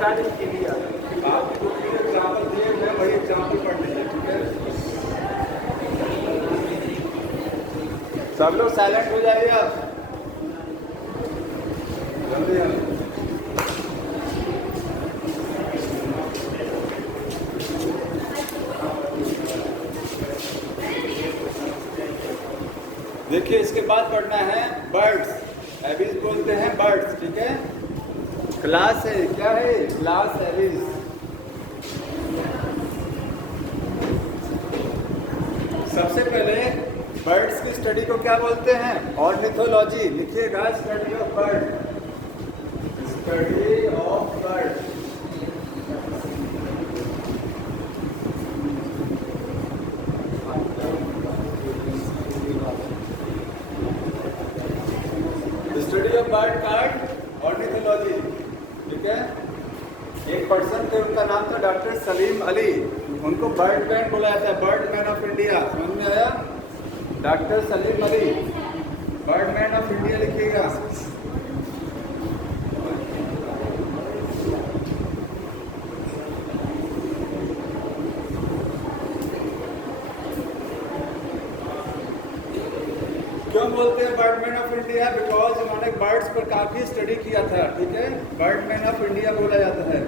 बता दें के लिए आपको 2-3 एग्जाम्पल दिए, मैं वही एग्जाम्पल पढ़ लीजिए, ठीक है। सब लोग साइलेंट हो जाइए आप, जल्दी जल्दी। देखिए इसके बाद पढ़ना है बर्ड्स, एविज बोलते हैं बर्ड्स, ठीक है। क्लास है, क्या है क्लास एविज। सबसे पहले बर्ड्स की स्टडी को क्या बोलते हैं, ऑर्निथोलॉजी। लिखिएगा study of bird, study of bird. Study of bird card ornithology, ठीक है। एक पर्सन थे, उनका नाम था डॉक्टर सलीम अली। उनको बर्ड मैन बोला जाता है, बर्ड मैन ऑफ इंडिया। समझ में आया, doctor Salim Ali, bird man of India लिखिएगा। क्यों बोलते हैं बर्डमैन ऑफ इंडिया, बिकॉज उन्होंने बर्ड्स पर काफी स्टडी किया था, ठीक है। बर्डमैन ऑफ इंडिया बोला जाता है।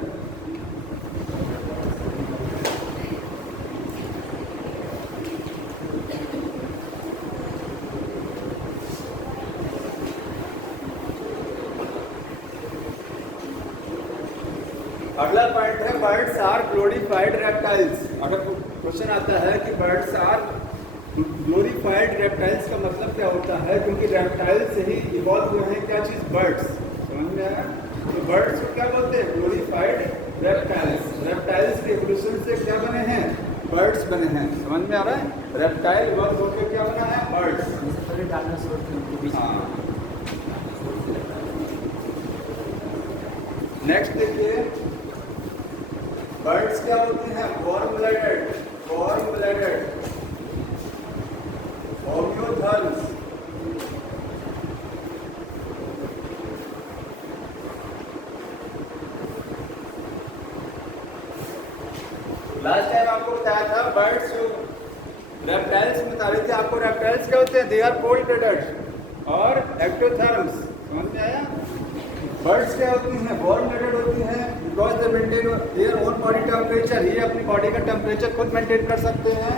अगला पॉइंट है बर्ड्स आर ग्लोरीफाइड रेप्टाइल्स। अगर क्वेश्चन आता है कि बर्ड्स आर ग्लोरीफाइड रेप्टाइल्स का मतलब क्या होता है, क्योंकि रेप्टाइल से ही इवॉल्व हुए हैं क्या चीज़, बर्ड्स। समझ में आया, तो बर्ड्स को क्या बोलते हैं, ग्लोरीफाइड रेप्टाइल्स। रेप्टाइल्स के इवोल्यूशन से क्या बने हैं, बर्ड्स बने हैं। समझ में आ रहा है, रेप्टाइल इवॉल्व होकर क्या बना है, बर्ड्स। नेक्स्ट देखिए, बर्ड्स क्या होती हैं, warm blooded, warm blooded, homeotherms. Last time आपको बताया था बर्ड्स जो रेप्टाइल्स बता रहे थे आपको, रेप्टाइल्स क्या होते हैं, दे आर कोल्ड ब्लडेड और एक्टोथर्म्स। समझ में आया, बर्ड्स क्या होती हैं, वार्म ब्लडेड होती हैं, because they maintain their own body temperature. ये अपनी बॉडी का टेम्परेचर खुद मेंटेन कर सकते हैं।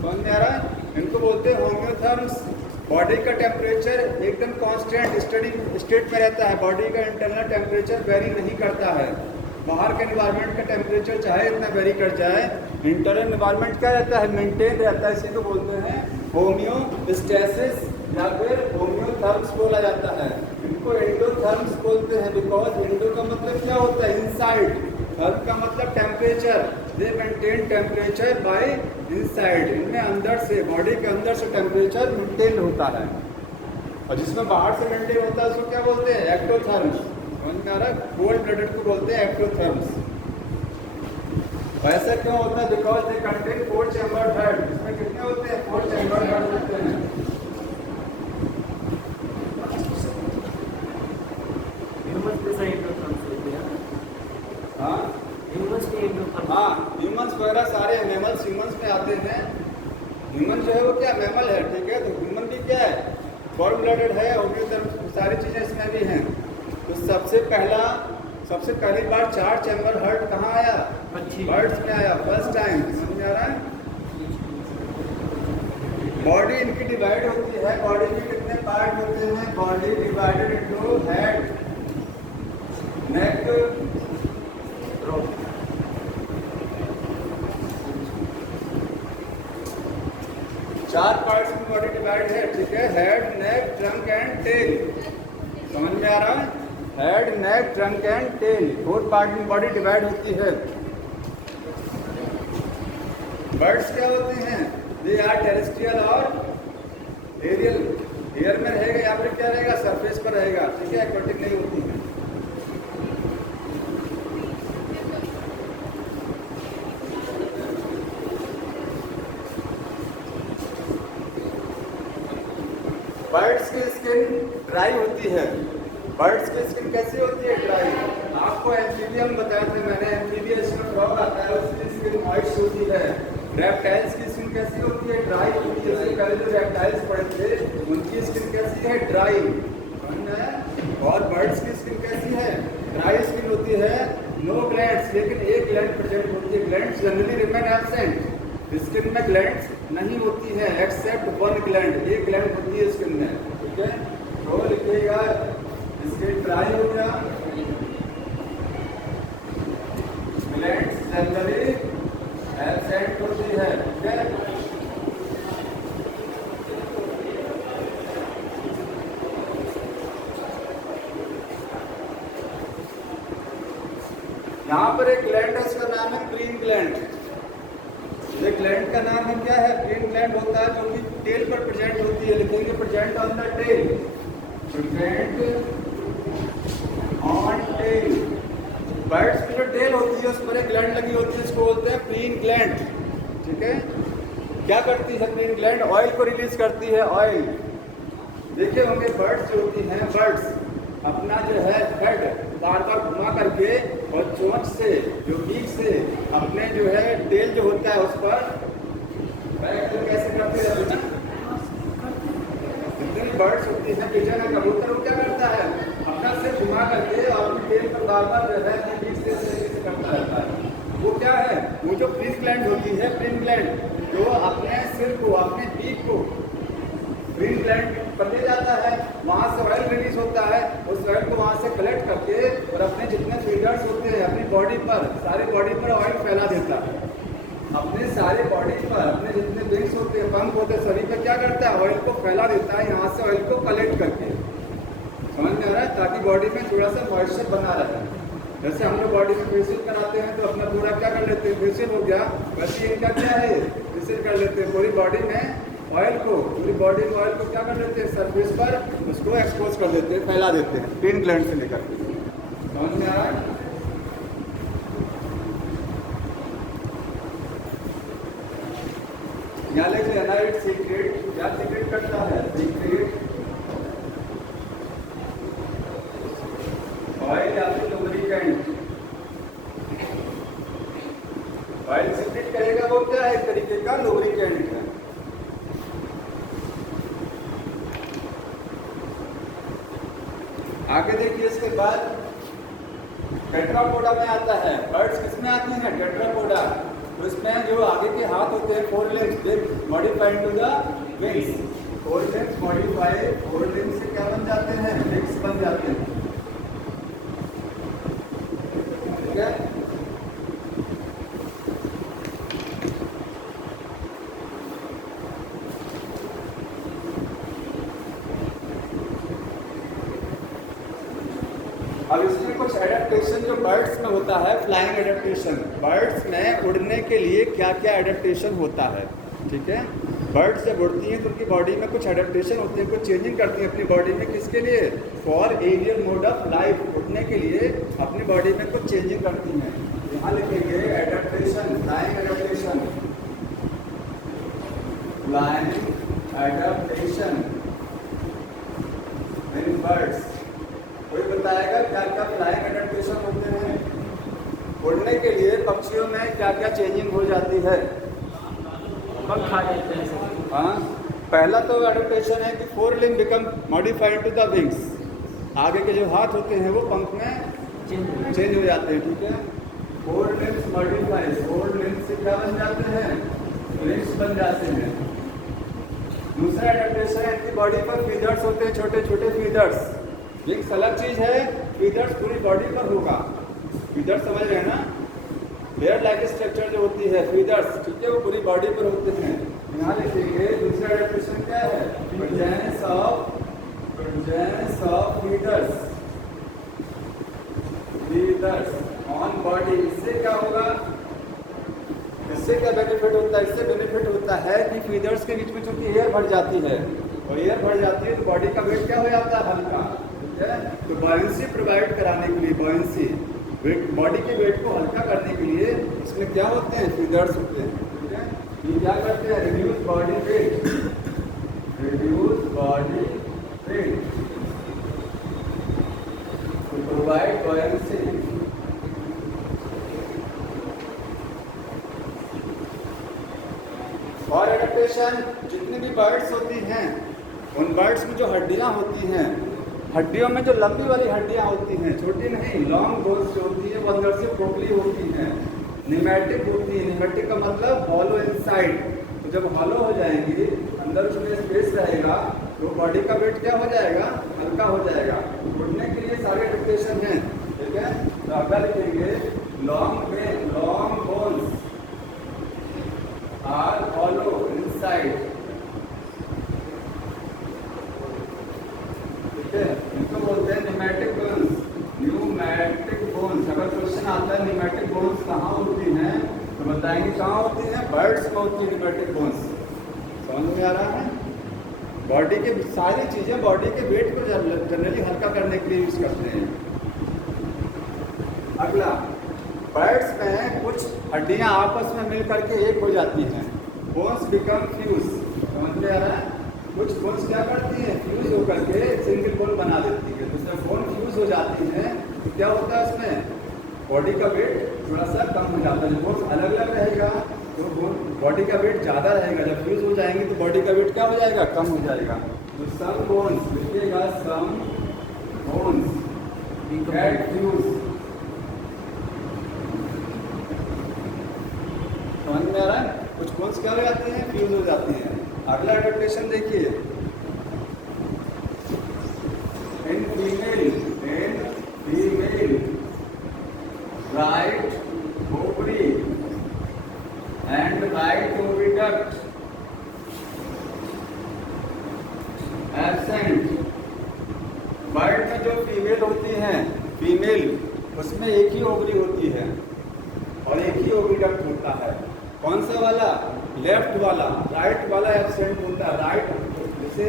समझ में आ रहा है, इनको बोलते हैं होम्योथर्म्स। बॉडी का टेम्परेचर एकदम कांस्टेंट स्टडी स्टेट में रहता है, बॉडी का इंटरनल टेम्परेचर वेरी नहीं करता है। बाहर के एनवायरनमेंट का टेम्परेचर चाहे इतना वेरी कर जाए, इंटरनल एनवायरनमेंट क्या रहता है, मेंटेन रहता है। इसी को बोलते हैं होम्योस्टेसिस या फिर होम्योथर्म्स बोला जाता है। इनको एंडोथर्म्स बोलते हैं, बिकॉज एंडो का मतलब क्या होता है, इनसाइड, थर्म का मतलब temperature. They maintain temperature by inside, इनमें अंदर से, बॉडी के अंदर से टेम्परेचर मेंटेन होता है। और जिसमें बाहर से मेंटेन होता है उसको क्या बोलते हैं, एक्टोथर्म्स। समझ में आ रहा है, कोल्ड ब्लडेड को बोलते हैं एक्टोथर्म्स। ऐसा क्यों होता है, because they contain 4 chambered head. इसमें कितने होते हैं, 4 चैम्बर्ड हेड होते हैं। हाँ, ह्यूमंस वगैरह सारे मैमल्स ह्यूमंस में आते हैं। ह्यूमन जो है वो क्या मैमल है, ठीक है। तो ह्यूमन भी क्या है, वार्म ब्लडेड है, होम्योथर्म्स, सारी चीज़ें इसमें भी हैं। तो सबसे पहली बार 4 चैम्बर हर्ट कहाँ आया, बर्ड्स में आया, फर्स्ट टाइम। समझ में आ रहा है, बॉडी इनकी डिवाइड होती है। बॉडी में कितने पार्ट होते हैं, body divided into head, neck, throat. चार पार्ट्स में बॉडी डिवाइड है, ठीक है। Head, neck, trunk and tail. समझ में आ रहा है, head, neck, trunk and tail, 4 part में बॉडी डिवाइड होती है। बर्ड्स क्या होते हैं, दे आर टेरेस्ट्रियल और एरियल। एयर में रहेगा या फिर क्या रहेगा, सरफेस पर रहेगा, ठीक है, एक्वाटिक नहीं होती है। बर्ड्स की स्किन ड्राई होती है। बर्ड्स की स्किन कैसी होती है, ड्राई। आपको एम्फीबियम बताया था मैंने, एम्फीबियम इसमें फ्रॉग आता है, उसकी स्किन मॉइस्ट होती है। रेप्टाइल्स की स्किन कैसी होती है? ड्राई होती है। इससे पहले जो रेप्टाइल्स पढ़े थे उनकी स्किन कैसी है? ड्राई। और बर्ड्स की स्किन कैसी है? ड्राई स्किन होती है, नो ग्लैंड्स, लेकिन एक ग्लैंड प्रेजेंट होती है। Glands generally remain absent, skin में ग्लैंड्स नहीं होती है एक्सेप्ट वन ग्लैंड, एक ग्लैंड होती है स्किन में। ठीक है, तो लिखिएगा स्किन ड्राई हो गया, ग्लैंड्स जनरली एब्सेंट होती है। ठीक है, यहाँ पर एक ग्लैंड है, उसका नाम है प्रीन ग्लैंड। ये ग्लैंड का नाम है क्या है? प्रीन ग्लैंड होता है, जो कि टेल पर प्रेजेंट होती है। लिखेंगे present on the tail, present on tail. Birds की जो टेल होती है उस पर एक ग्लैंड लगी होती है, इसको बोलते हैं प्रीन ग्लैंड। ठीक है, क्या करती है प्रीन ग्लैंड? ऑयल को रिलीज करती है, ऑयल। देखे होंगे बर्ड्स जो होती हैं, बर्ड्स अपना जो है हेड बार बार घुमा करके और चोंच से, जो बीक से अपने जो है टेल जो होता है उस पर तो कैसे करते रहते हैं। जितनी बर्ड्स होती हैं, पिजन है, कबूतर, वो क्या करता है? अपना सिर घुमा करके और अपनी टेल पर बार बार जो है बीक से करता रहता है। वो क्या है? वो जो प्रीन ग्लैंड होती है, प्रीन ग्लैंड जो अपने सिर को, अपने बीक को प्रीन ग्लैंड पर ले जाता है, वहाँ से ऑयल रिलीज होता है। उस ऑयल को वहाँ से कलेक्ट करके और अपने जितने फीडर्स होते हैं अपनी बॉडी पर, सारी बॉडी पर ऑयल फैला देता है। अपने सारे बॉडी पर अपने जितने विंग्स होते हैं, पंख होते हैं, सभी पे क्या करता है? ऑयल को फैला देता है, यहाँ से ऑयल को कलेक्ट करके। समझ में आ रहा है? ताकि बॉडी में थोड़ा सा मॉइस्चर बना रहे। जैसे हम लोग बॉडी में फेशियल कराते हैं तो अपना पूरा क्या कर लेते हैं? फेशियल हो गया, वैसे इनका क्या है? फेशियल कर लेते हैं। पूरी बॉडी में ऑयल को, पूरी बॉडी में ऑयल को क्या कर लेते हैं? सरफेस पर उसको एक्सपोज कर देते हैं, फैला देते हैं, प्रीन ग्लैंड से लेकर के। समझ में आ रहा है? यहाँ लिख लेना, इट सीक्रेट, क्या सीक्रेट करता है? सीक्रेट ऑयल या फिर लुब्रिकेंट। ऑयल सीक्रेट करेगा, वो क्या है? एक तरीके का लुब्रिकेंट है। आगे देखिए, इसके बाद टेट्रापोडा में आता है। बर्ड्स किसमें आती हैं? टेट्रापोडा। तो इसमें जो आगे के हाथ होते हैं, fore limbs, they modify to the wings. Fore limbs modify, fore limbs से क्या बन जाते हैं? विंग्स बन जाते हैं। ठीक है, अब इसमें कुछ एडेप्टेशन जो बर्ड्स में होता है, फ्लाइंग एडेप्टेशन। बर्ड्स में उड़ने के लिए क्या क्या एडेप्टेशन होता है? ठीक है, बर्ड्स जब उड़ती हैं तो उनकी बॉडी में कुछ एडेप्टेशन होती है, कुछ चेंजिंग करती हैं अपनी बॉडी में। किसके लिए? For aerial mode of life, उड़ने के लिए अपनी बॉडी में कुछ चेंजिंग करती हैं। यहाँ लिखेंगे adaptation, flying adaptation, flying adaptation in birds. कोई बताएगा क्या क्या फ्लाइंग एडेप्टेशन होते हैं? उड़ने के लिए पक्षियों में क्या क्या चेंजिंग हो जाती है? पंख आ जाते हैं। हाँ, पहला तो एडेप्टेशन है कि fore limb become modified to the wings. आगे के जो हाथ होते हैं वो पंख में चेंज हो जाते हैं। ठीक है, four limbs modified, four limbs से क्या बन जाते हैं? विंग्स बन जाते हैं। दूसरा एडेप्टेशन है कि बॉडी पर फीदर्स होते हैं, छोटे छोटे फीदर्स। विंग्स अलग चीज है, फीदर्स पूरी बॉडी पर होगा। फीदर्स समझ रहे हैं ना? हेयर लाइक स्ट्रक्चर जो होती है, फीदर्स, ठीक है, वो पूरी बॉडी पर होते हैं। यहाँ लिखेंगे दूसरा एडेप्टेशन क्या है? Presence of feathers, feathers on body. इससे क्या होगा? इससे क्या बेनिफिट होता है? इससे बेनिफिट होता है कि फीदर्स के बीच में चूंकि एयर बढ़ जाती है, और एयर बढ़ जाती है तो बॉडी का वेट क्या हो जाता है? हल्का। ठीक है, तो बॉयंसी प्रोवाइड कराने के लिए, बॉयंसी बॉडी के वेट को हल्का करने के लिए इसमें क्या होते हैं? फीदर्स होते हैं। ठीक है, ये क्या करते हैं? Reduce body weight, reduce body weight to provide buoyancy. और एडेप्टेशन, जितनी भी बर्ड्स होती हैं उन बर्ड्स में जो हड्डियाँ होती हैं, हड्डियों में जो लंबी वाली हड्डियाँ होती हैं, छोटी नहीं, लॉन्ग बोन्स जो होती है वो अंदर से खोखली होती हैं, निमेटिक होती है। निमेटिक का मतलब हॉलो इनसाइड। तो जब हॉलो हो जाएंगी, अंदर उसमें स्पेस रहेगा, तो बॉडी का वेट क्या हो जाएगा, हल्का हो जाएगा। उड़ने के लिए सारे एडेप्टेशन हैं, ठीक है। तो अगला लिखेंगे long bones are hollow inside, ठीक है। इनको बोलते हैं न्यूमैटिक बोन्स। न्यूमैटिक बोन्स, अगर क्वेश्चन आता है न्यूमैटिक बोन्स कहाँ होती हैं तो बताएंगे कहाँ होती हैं, बर्ड्स में होती है न्यूमैटिक बोन्स। समझ में आ रहा है। बॉडी के सारी चीज़ें बॉडी के वेट को जनरली हल्का करने के लिए यूज करते हैं। अगला, बर्ड्स में कुछ हड्डियां आपस में मिल करके एक हो जाती हैं, बोन्स बिकम फ्यूज। समझ में आ रहा है। कुछ बोन्स क्या करती हैं, फ्यूज होकर के सिंगल बोन बना देती है। तो जब बोन फ्यूज हो जाती है तो क्या होता है, उसमें बॉडी का वेट थोड़ा सा कम हो जाता है। जब बोन्स अलग अलग रहेगा तो बॉडी का वेट ज़्यादा रहेगा, जब फ्यूज हो जाएंगे तो बॉडी का वेट क्या हो जाएगा, कम हो जाएगा। तो सम बोन्स लिखिएगा, सम बोन्स गेट फ्यूज। समझ में आ रहा है। कुछ बोन्स क्या हो जाते हैं, फ्यूज हो जाती हैं। अगला एडेप्टेशन देखिए, in female right ovary and right oviduct absent. Bird में जो फीमेल होती हैं, फीमेल, उसमें एक ही ओवरी होती है और एक ही ओविडक्ट होता है। कौन सा वाला, लेफ्ट वाला। राइट वाला एब्सेंट होता है। राइट, जैसे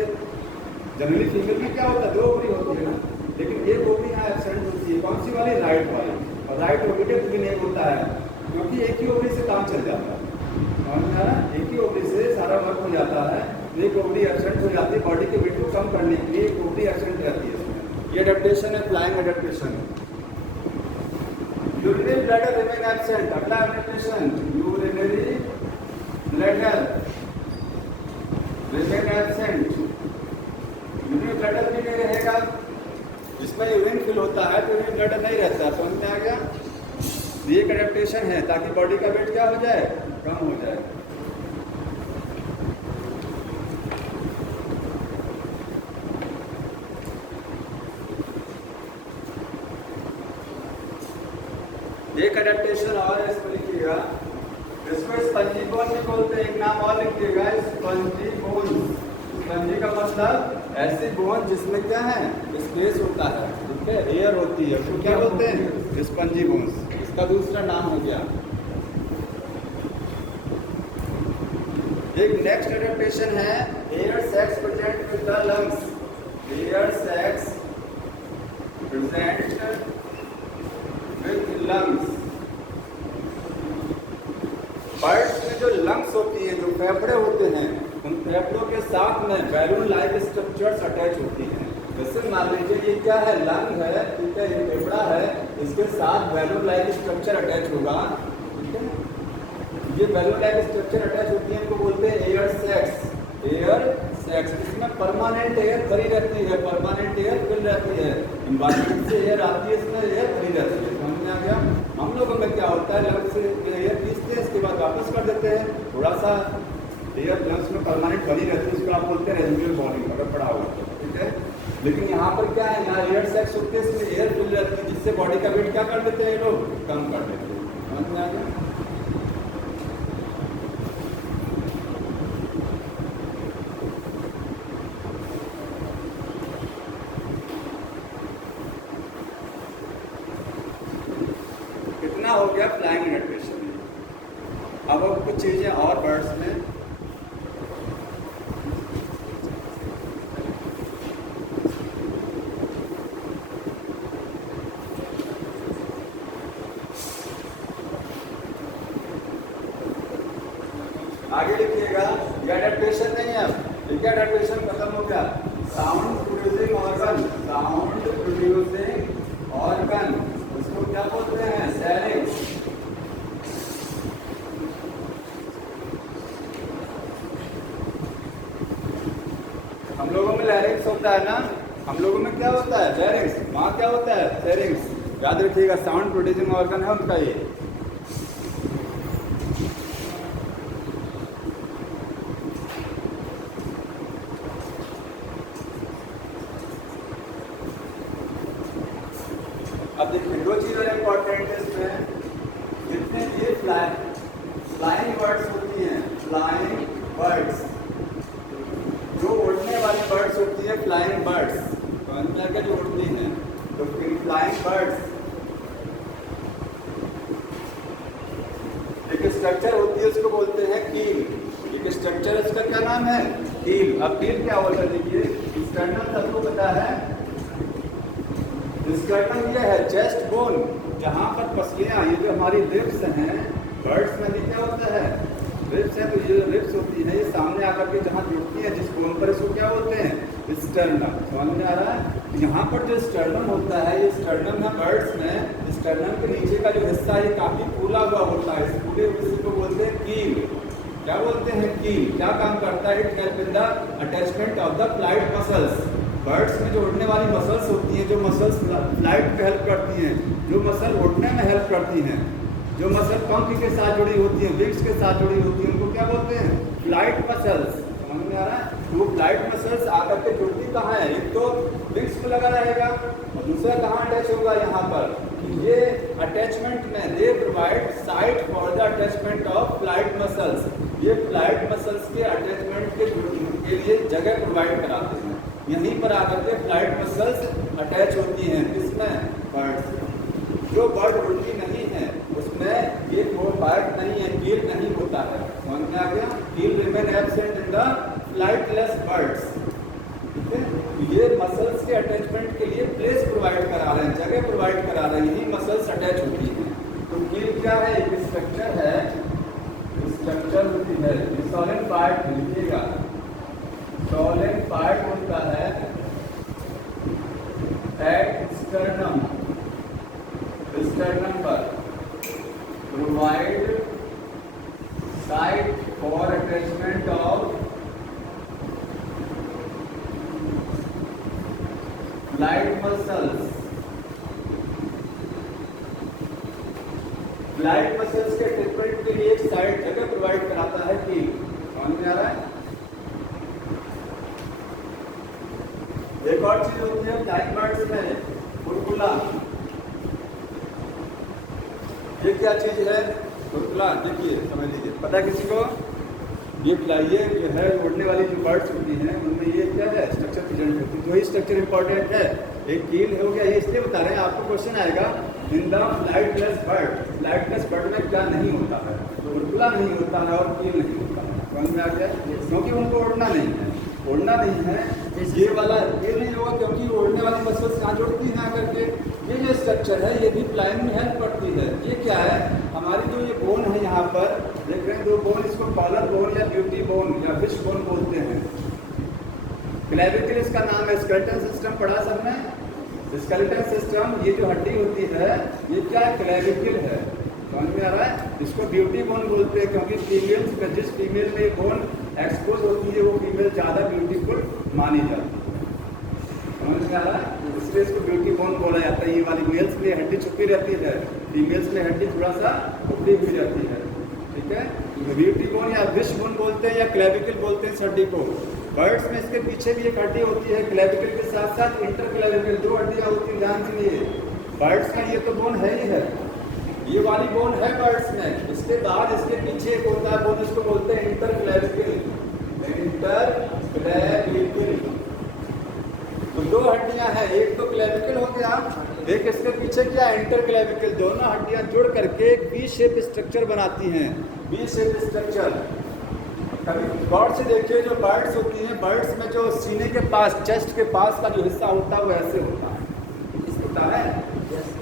जनरली फीमेल में क्या होता है, दो ओवरी होती है ना, लेकिन एक ओवरी यहाँ एब्सेंट होती है। कौन सी वाली, राइट वाली। और राइट ओविडक्ट भी नहीं होता है, क्योंकि एक ही ओवरी से काम चल जाता है। एक ही ओवरी से सारा वर्क हो जाता है। एक ओवरी एब्सेंट हो जाती है, बॉडी के वेट को कम करने के लिए एक ओवरी एब्सेंट रहती है इसमें। ये एडेप्टेशन है, flying adaptation. Urinary bladder remain absent. अगला adaptation, urinary bladder remain absent. Urinary bladder भी नहीं रहेगा, जिसमें यूरिन फिल होता है तो यूरिनरी ब्लैडर नहीं रहता। समझ में आ गया। ये एक एडेप्टेशन है ताकि बॉडी का वेट क्या हो जाए, कम हो जाए। एक एडेप्टेशन और है, इसको लिखिएगा, इसको स्पंजी बोन भी बोलते हैं। एक नाम और लिखिएगा, स्पंजी बोन। स्पंजी का मतलब ऐसी बोन जिसमें क्या है, स्पेस होता है, ठीक है, एयर होती है, उसको क्या बोलते हैं, स्पंजी बोन्स। इसका दूसरा नाम हो गया। एक नेक्स्ट एडेप्टेशन है, air sacs present with the lungs. Air sacs present with lungs. Birds में जो लंग्स होती है, जो फेफड़े होते हैं, उन फेफड़ों के साथ में बैलून लाइक स्ट्रक्चर्स अटैच होती हैं। जैसे मान लीजिए ये क्या है, लंग है, ठीक है, ये फेफड़ा है, इसके साथ बैलून लाइक स्ट्रक्चर अटैच होगा, ठीक है। ये बैलून लाइक स्ट्रक्चर अटैच होती है, इनको बोलते हैं एयर सैक्स। एयर सैक्स, इसमें परमानेंट एयर भरी रहती है, परमानेंट एयर फिल रहती है, एनवायरमेंट से एयर आती है, इसमें एयर भरी रहती है। समझ में आ गया। हम लोगों में क्या होता है, लंग्स से एयर खींचते हैं, इसके बाद वापस कर देते हैं, थोड़ा सा एयर लंग्स में परमानेंट भरी रहती है, उसको आप बोलते हैं रेजिडुअल वॉल्यूम, अगर पड़ा हुआ, ठीक है। लेकिन यहाँ पर क्या है, यहाँ एयर सैक्स होते हैं, इसमें एयर फिल रहती है, जिससे बॉडी का वेट क्या कर देते हैं, ये लोग कम कर देते हैं। समझ में आ गया। हो गया फ्लाइंग एडेप्टेशन। अब कुछ चीजें और बर्ड्स में, आगे लिखिएगा, ये एडेप्टेशन नहीं है, ठीक है, एडेप्टेशन खत्म हो गया। Sound producing organ, sound producing organ, उसको क्या बोलते हैं, सैरिंक्स। लैरिंग्स होता है ना, हम लोगों में क्या होता है? लैरिंग्स। वहाँ क्या होता है? लैरिंग्स। याद रखिएगा, साउंड प्रोड्यूसिंग ऑर्गन है उनका ये। अब देखिए दो चीज़ और इम्पोर्टेंट है इसमें, जितने ये फ्लाइंग बर्ड्स होती हैं, फ्लाइंग बर्ड्स, जो उड़ने वाली बर्ड्स होती है, फ्लाइंग बर्ड्स, समझ में आ गया? जो उड़ती हैं, तो फ्लाइंग बर्ड्स एक स्ट्रक्चर होती है, उसको बोलते हैं कील। एक स्ट्रक्चर, इसका क्या नाम है? कील। अब कील क्या होता है? देखिए स्टर्नम सबको पता है, स्टर्नम ये है चेस्ट बोन, जहाँ पर पसलियाँ, ये जो हमारी रिब्स हैं, बर्ड्स में भी क्या होता है? रिब्स है। तो ये जो रिब्स होती है, ये सामने आकर के जहाँ जुड़ती है जिस बोन पर, इसको क्या बोलते हैं? स्टर्नम। समझ में आ रहा है? यहाँ पर जो स्टर्नम होता है, ये स्टर्नम है बर्ड्स में। स्टर्नम के नीचे का जो हिस्सा है, ये काफी फूला हुआ होता है, इस पूरे हिस्से को बोलते हैं कील। क्या बोलते हैं? कील। क्या काम करता है? It help in the attachment of the flight muscles. Birds में जो उड़ने वाली मसल्स होती हैं, जो मसल्स फ्लाइट में हेल्प करती हैं, जो मसल उड़ने में हेल्प करती हैं, जो मसल पंख के साथ जुड़ी होती हैं, विंग्स के साथ जुड़ी होती हैं, उनको क्या बोलते हैं? Flight muscles. समझ में आ रहा है? तो वो फ्लाइट मसल्स आकर के जुड़ती कहाँ है? एक तो विंग्स को लगा रहेगा और दूसरा कहाँ अटैच होगा? यहाँ पर। ये अटैचमेंट में they provide site for the attachment of flight muscles. ये फ्लाइट मसल्स के अटैचमेंट के लिए जगह प्रोवाइड कराते हैं। यहीं पर आकर के फ्लाइट मसल्स अटैच होती हैं। किसमें? बर्ड्स। जो बर्ड उड़ती नहीं है उसमें ये वो पार्ट नहीं है, कील नहीं होता है। समझ में आ गया? कील remain absent in the flightless birds. ठीक है? ये मसल्स के अटैचमेंट के लिए प्लेस प्रोवाइड करा रहे हैं, जगह प्रोवाइड करा रहे हैं, यही मसल्स अटैच होती हैं। तो कील क्या है? एक स्ट्रक्चर है, स्ट्रक्चर होती है, सॉलिड पार्ट लिखिएगा, सॉलिड पार्ट होता है एट स्टर्नम, स्टर्नम पर provide site for attachment of flight muscles. Flight muscles के अटैचमेंट के लिए एक साइड जगह प्रोवाइड कराता है कि, समझ में आ रहा है? एक और चीज होती है फ्लाइंग बर्ड्स में, फुरकुला। ये क्या चीज है? फुरकुला। देखिए समझ लीजिए, पता किसी को? ये जो है उड़ने वाली जो बर्ड्स होती हैं, उनमें ये क्या है? स्ट्रक्चर प्रेजेंट होती है। तो ये स्ट्रक्चर इंपॉर्टेंट है। एक कील हो गया, ये इसलिए बता रहे हैं, आपको क्वेश्चन आएगा in the flightless bird. Flightless bird में क्या नहीं होता है? तो फुरकुला नहीं होता है और कील नहीं होता है। समझ में आ गया? क्योंकि उनको उड़ना नहीं है, उड़ना नहीं है। ये वाला ये नहीं होगा क्योंकि उड़ने वाली मसल्स कहाँ जुड़ती हैं आकर के। ये जो स्ट्रक्चर है, ये भी फ्लाइंग में हेल्प करती है। ये क्या है? हमारी जो ये बोन है, यहाँ पर देख रहे हैं दो बोन, इसको कॉलर बोन या ब्यूटी बोन या फिश बोन बोलते हैं। क्लेविकल इसका नाम है। स्केलेटन सिस्टम पढ़ा सबने? स्केलेटन सिस्टम, ये जो हड्डी होती है, ये क्या है? क्लेविकल है। समझ में आ रहा है? इसको ब्यूटी बोन बोलते हैं क्योंकि फीमेल्स में, जिस फीमेल में ये बोन एक्सपोज होती है, वो फीमेल ज़्यादा ब्यूटीफुल मानी जाती है। समझ में आ रहा है? इसलिए इसको ब्यूटी बोन बोला जाता है। ये वाली मेल्स में हड्डी छुपी रहती है, फीमेल्स में हड्डी थोड़ा सा उभरी हुई रहती है। ठीक है? ब्यूटी बोन या फिश बोन बोलते हैं या क्लेविकल बोलते हैं इस हड्डी को। बर्ड्स में इसके पीछे भी एक हड्डी होती है, क्लेविकल के साथ साथ इंटरक्लेविकल, दो हड्डियाँ होती हैं, ध्यान से लिए। बर्ड्स में ये तो बोन है ही है, ये वाली बोन है बर्ड्स में। इसके बाद इसके पीछे एक होता है बोन, इसको बोलते हैं इंटरक्लेविकल। इंटरक्लेविकल तो दो हड्डियां हैं, एक तो क्लेविकल हो गया, एक इसके पीछे क्या है? इंटरक्लेविकल। दोनों हड्डियां जुड़ करके एक वी शेप स्ट्रक्चर बनाती हैं। वी शेप स्ट्रक्चर कभी गौर से देखिए, जो बर्ड्स होती हैं, बर्ड्स में जो सीने के पास, चेस्ट के पास का जो हिस्सा होता है वो ऐसे होता है। इस होता है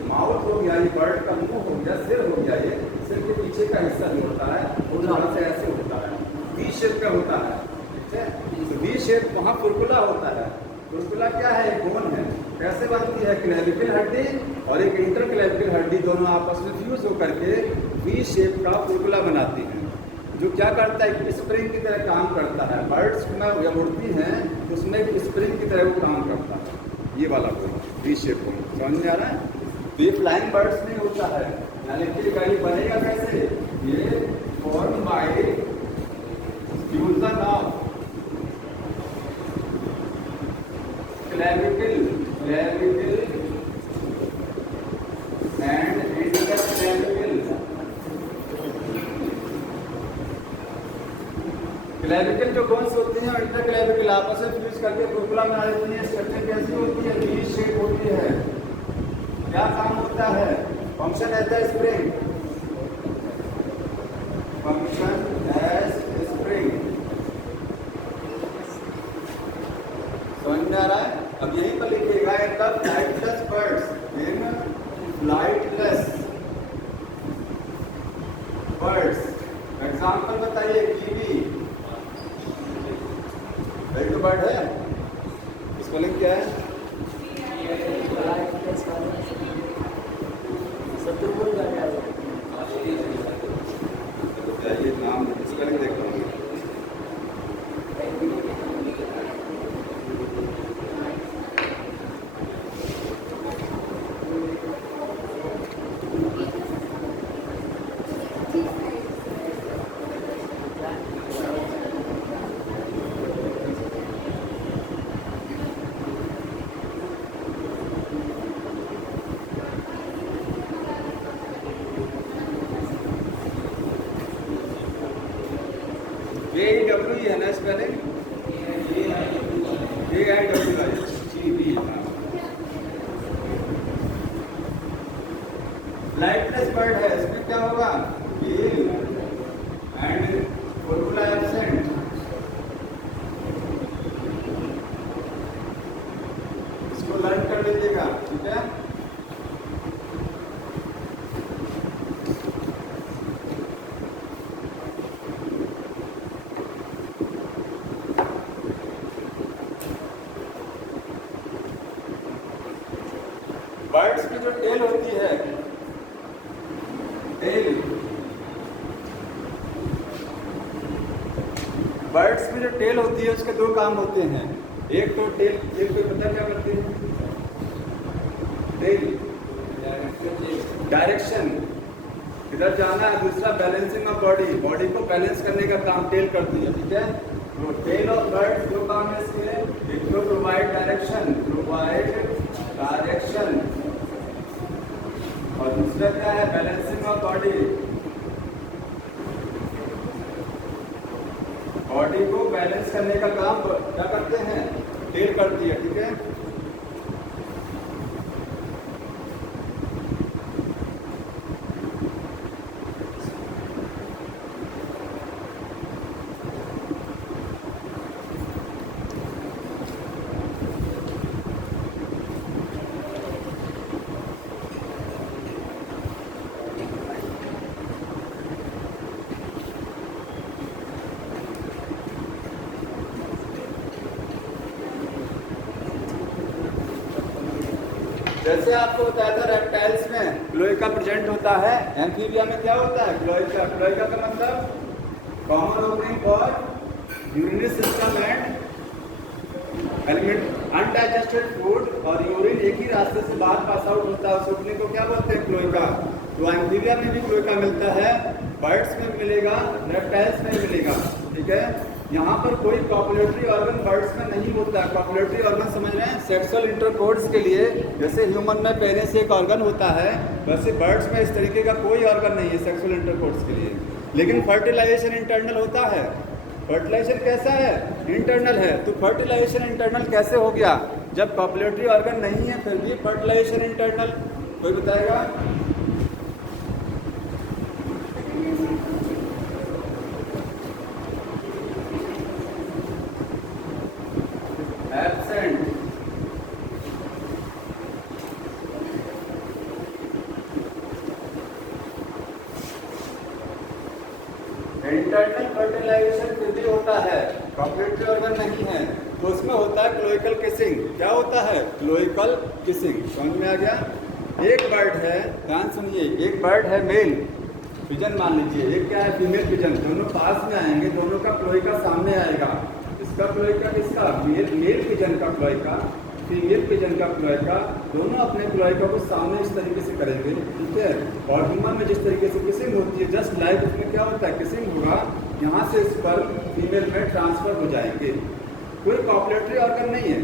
माउथ हो गया, ये बर्ड का मुंह हो गया, सिर हो गया, ये सिर के पीछे का हिस्सा जो होता है वो थोड़ा सा ऐसे होता है, वी शेप का होता है। ठीक है? तो वी शेप वहाँ फुरकुला होता है। फुरकुला क्या है? एक बोन है। कैसे बनती है? क्लेविकल हड्डी और एक इंटरक्लेविकल हड्डी दोनों आपस में फ्यूज होकर के वी शेप का फुरकुला बनाती हैं। जो क्या करता है, स्प्रिंग की तरह काम करता है। बर्ड्स में जब उड़ती हैं तो उसमें एक स्प्रिंग की तरह वो काम करता है। ये वाला बोन, वी शेप बोन, समझ में आ रहा है? तो ये फ्लाइंग बर्ड्स में होता है। यानी कि ये बनेगा कैसे, ये form by fusion of clavicle and interclavicle. Clavicle जो बोन्स होती हैं और इंटरक्लेविकल आपस में फ्यूज करके बुलबुला बना देती हैं। स्ट्रक्चर कैसी होती है, वी शेप होती है। क्या काम होता है, फंक्शन रहता है स्प्रिंग, फंक्शन एज स्प्रिंग। समझ में आ रहा है? अब यहीं पर लिखिएगा in the flightless birds, in flightless birds. Example बताइए, कीवी एक तो बर्ड है, इसको लिंक क्या है? ये नाम इसका लिंक देखो। AEW है ना स्पेलिंग, AIWI। लाइटलेस बर्ड है, इसमें क्या होगा, बिल एंड बुलबुला एब्सेंट। इसको लर्न कर लीजिएगा, ठीक है? बर्ड्स की जो टेल होती है, टेल, बर्ड्स की जो टेल होती है उसके दो काम होते हैं। एक तो टेल को पता क्या करती है, टेल डायरेक्शन, इधर जाना है। दूसरा बैलेंसिंग ऑफ बॉडी, बॉडी को बैलेंस करने का काम टेल करती है, ठीक है? तो टेल ऑफ बर्ड दो काम है इसके, एक तो प्रोवाइड डायरेक्शन, और दूसरा क्या है, बैलेंसिंग ऑफ बॉडी, बॉडी को बैलेंस करने का काम क्या करते हैं, टेल करती है, ठीक है? जैसे आपको बताया था रेप्टाइल्स में क्लोएका प्रेजेंट होता है, एम्फीबिया में क्या होता है, क्लोएका। क्लोएका का मतलब common opening for urinary system and element undigested food, और यूरिन एक ही रास्ते से बाहर पास आउट होता है, उस ओपनिंग को क्या बोलते हैं, क्लोएका। तो एम्फीबिया में भी क्लोएका मिलता है, बर्ड्स में मिलेगा, रेप्टाइल्स में मिलेगा, ठीक है? यहाँ पर कोई कॉपुलेटरी ऑर्गन बर्ड्स में नहीं होता है। कॉपुलेटरी ऑर्गन समझ रहे हैं, सेक्सुअल इंटरकोर्स के लिए, जैसे ह्यूमन में पहले से एक ऑर्गन होता है, वैसे बर्ड्स में इस तरीके का कोई ऑर्गन नहीं है सेक्सुअल इंटरकोर्स के लिए। लेकिन फर्टिलाइजेशन इंटरनल होता है। फर्टिलाइजेशन कैसा है, इंटरनल है। तो फर्टिलाइजेशन इंटरनल कैसे हो गया, जब कॉपुलेटरी ऑर्गन नहीं है फिर भी फर्टिलाइजेशन इंटरनल, कोई बताएगा? एब्सेंट, इंटरनल फर्टिलाइजेशन फिर भी होता है, कॉपुलेटरी ऑर्गन नहीं है, तो उसमें होता है क्लोइकल किसिंग। क्या होता है, क्लोइकल किसिंग। समझ में आ गया? एक बर्ड है, ध्यान सुनिए, एक बर्ड है मेल, पिजन मान लीजिए, एक क्या है फीमेल पिजन, दोनों पास में आएंगे, दोनों का क्लोइका सामने आएगा, इसका क्लोइका किसका, मेल पिजन का क्लोइका, फीमेल पिजन का क्लोइका, दोनों अपने क्लोइका को सामने इस तरीके से करेंगे, ठीक है। और ह्यूमन में जिस तरीके से किसिंग होती है, जस्ट लाइक उसमें क्या होता है, किसिंग होगा, यहाँ से स्पर्म फीमेल में ट्रांसफर हो जाएंगे। कोई कॉपुलेटरी ऑर्गन नहीं है,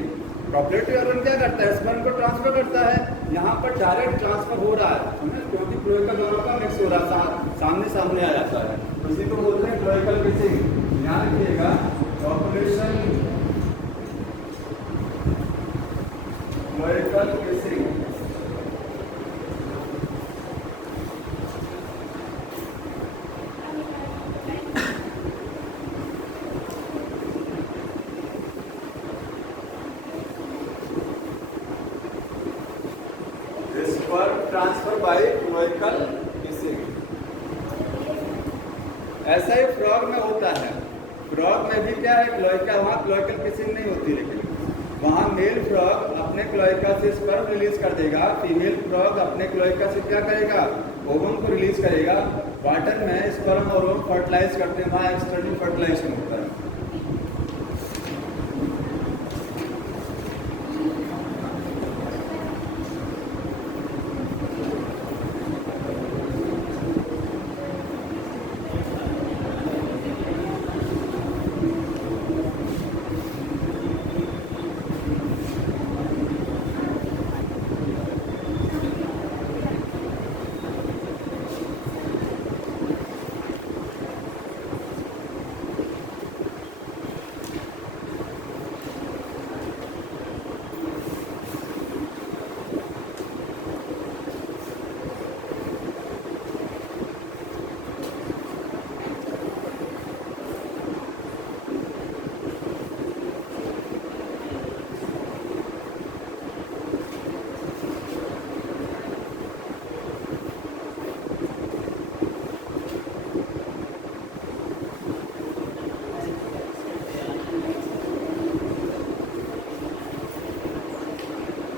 कॉपुलेटरी ऑर्गन क्या करता है, स्पर्म को ट्रांसफर करता है, यहाँ पर डायरेक्ट ट्रांसफर हो रहा है, समझे, क्योंकि क्लोइका दोनों का मिक्स हो रहा है, सामने सामने आ जाता है, उसी को बोलते हैं क्लोइकल किसिंग। ध्यान रखिएगा, population cloacal kissing. Transfer by cloacal kissing. ऐसा ही फ्रॉग में होता है, फ्रॉग में भी क्या है, क्लोइका, वहाँ क्लोइकल किसिंग नहीं होती, लेकिन वहाँ मेल फ्रॉग अपने क्लोइका से स्पर्म रिलीज कर देगा, फीमेल फ्रॉग अपने क्लोइका से क्या करेगा, ओवम को रिलीज करेगा, वाटर में स्पर्म और ओवम फर्टिलाइज करते हैं, वहाँ एक्सटर्नल फर्टिलाइजेशन होता है।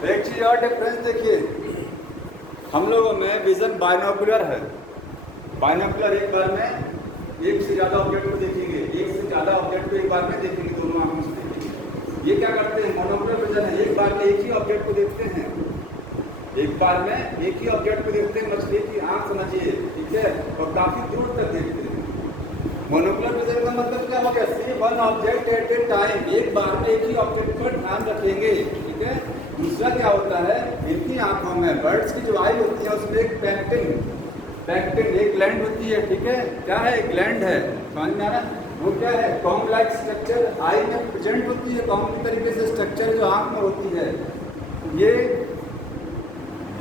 एक चीज और डिफरेंस देखिए, हम लोगों में विजन बाइनोकुलर है, बाइनोकुलर एक बार में एक से ज़्यादा ऑब्जेक्ट को देखेंगे, एक से ज़्यादा ऑब्जेक्ट को एक बार में देखेंगे, दोनों आंखों से देखेंगे। ये क्या करते हैं, मोनोकुलर विजन है, एक बार में एक ही ऑब्जेक्ट को देखते हैं, एक बार में एक ही ऑब्जेक्ट को देखते हैं, मछली की आंख समझिए, ठीक है, और काफ़ी दूर तक देखते हैं। मोनोकुलर विजन का मतलब क्या हो गया, see one object at a time, एक बार में एक ही ऑब्जेक्ट पर ध्यान रखेंगे, ठीक है। दूसरा क्या होता है, इनकी आंखों में, बर्ड्स की जो आई होती है उसमें एक पैक्टिन एक ग्लैंड होती है, ठीक है, क्या है, एक ग्लैंड है, समझ में आ रहा है, वो क्या है, कॉम्ब लाइक स्ट्रक्चर आई में प्रेजेंट होती है, कॉम्ब की तरीके से स्ट्रक्चर जो आंख में होती है, ये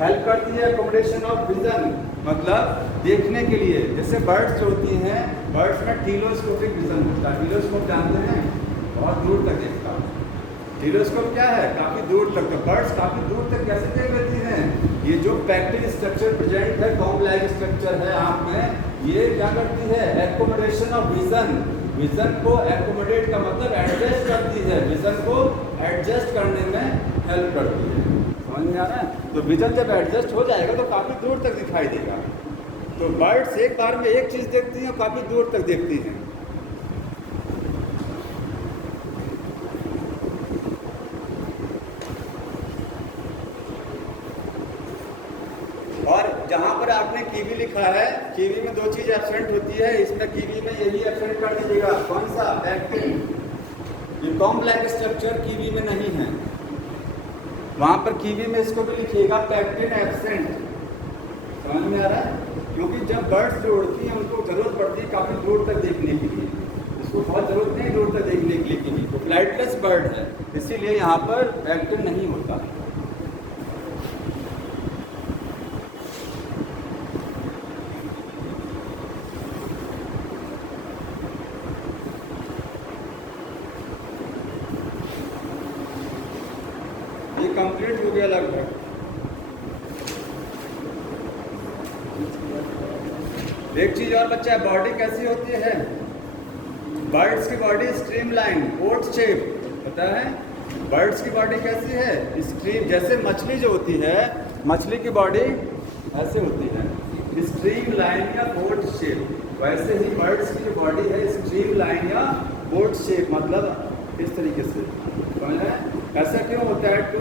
हेल्प करती है अकोमोडेशन ऑफ विजन, मतलब देखने के लिए। जैसे बर्ड्स जो होती हैं, बर्ड्स में टेलोस्कोपिक विजन होता है, टेलोस्कोप जानते हैं, बहुत दूर तक देखता है, टेलोस्कोप क्या है, काफ़ी दूर तक, तो बर्ड्स काफ़ी दूर तक कैसे देख लेती हैं, ये जो पैक्टिन स्ट्रक्चर प्रेजेंट है, कॉम्ब लाइक स्ट्रक्चर है आँख में, ये क्या करती है, एकोमोडेशन ऑफ विजन, विजन को एकोमोडेट का मतलब एडजस्ट करती है, विजन को एडजस्ट करने में हेल्प करती है, समझ में आ रहा है। तो विजन जब एडजस्ट हो जाएगा तो काफ़ी दूर तक दिखाई देगा। तो बर्ड्स एक बार में एक चीज़ देखती हैं, काफ़ी दूर तक देखती हैं। और जहाँ पर आपने कीवी लिखा है, कीवी में दो चीज़ एब्सेंट होती है, इसमें कीवी में यही एब्सेंट कर दीजिएगा, कौन सा, पैक्टिन, ये कॉम्ब लाइक स्ट्रक्चर कीवी में नहीं है, वहाँ पर कीवी में इसको भी लिखिएगा पैक्टिन एब्सेंट, समझ में आ रहा है, क्योंकि जब बर्ड्स जो उड़ती हैं उनको ज़रूरत पड़ती है काफ़ी दूर तक देखने के लिए, इसको बहुत ज़रूरत नहीं दूर तक देखने के लिए कीवी को, फ्लाइटलेस बर्ड है, इसीलिए यहाँ पर पैक्टिन नहीं होता। कंप्लीट हो गया लगभग। एक चीज और बच्चा, बॉडी कैसी होती है, बर्ड्स की बॉडी स्ट्रीमलाइन ओट शेप, पता है, बर्ड्स की बॉडी कैसी है, स्ट्रीम, जैसे मछली जो होती है, मछली की बॉडी ऐसे होती है, स्ट्रीम लाइन या बोट शेप। वैसे ही बर्ड्स की जो बॉडी है स्ट्रीम लाइन या बोट शेप, मतलब इस तरीके से समझ रहे हैं। ऐसा क्यों होता है? To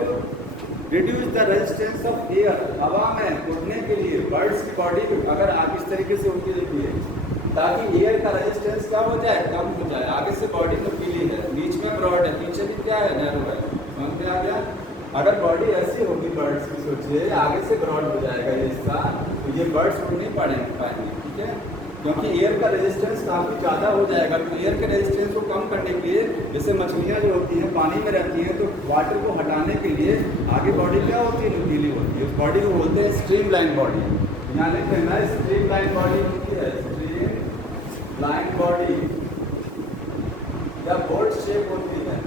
reduce the resistance of air, हवा में उड़ने के लिए बर्ड्स की बॉडी अगर आप इस तरीके से उनकी देखिए, ताकि एयर का रेजिस्टेंस क्या हो जाए, कम हो जाए। आगे से बॉडी नुकीली है, बीच में ब्रॉड है, पीछे भी क्या है, नैरो है। समझ में आ गया? अगर बॉडी ऐसी होगी बर्ड्स की, सोचिए आगे से ब्रॉड हो जाएगा ये हिस्सा, तो ये बर्ड्स उड़ नहीं पाएंगे, ठीक है, क्योंकि एयर का रेजिस्टेंस काफ़ी ज़्यादा हो जाएगा। तो एयर के रेजिस्टेंस को कम करने के लिए, जैसे मछलियाँ जो होती हैं पानी में रहती हैं, तो वाटर को हटाने के लिए आगे बॉडी क्या होती है, नुकीली होती है। उस बॉडी को बोलते हैं स्ट्रीम लाइन बॉडी। यहाँ लिख लेना स्ट्रीम लाइन बॉडी होती है, स्ट्रीम लाइन बॉडी या बोट शेप होती है।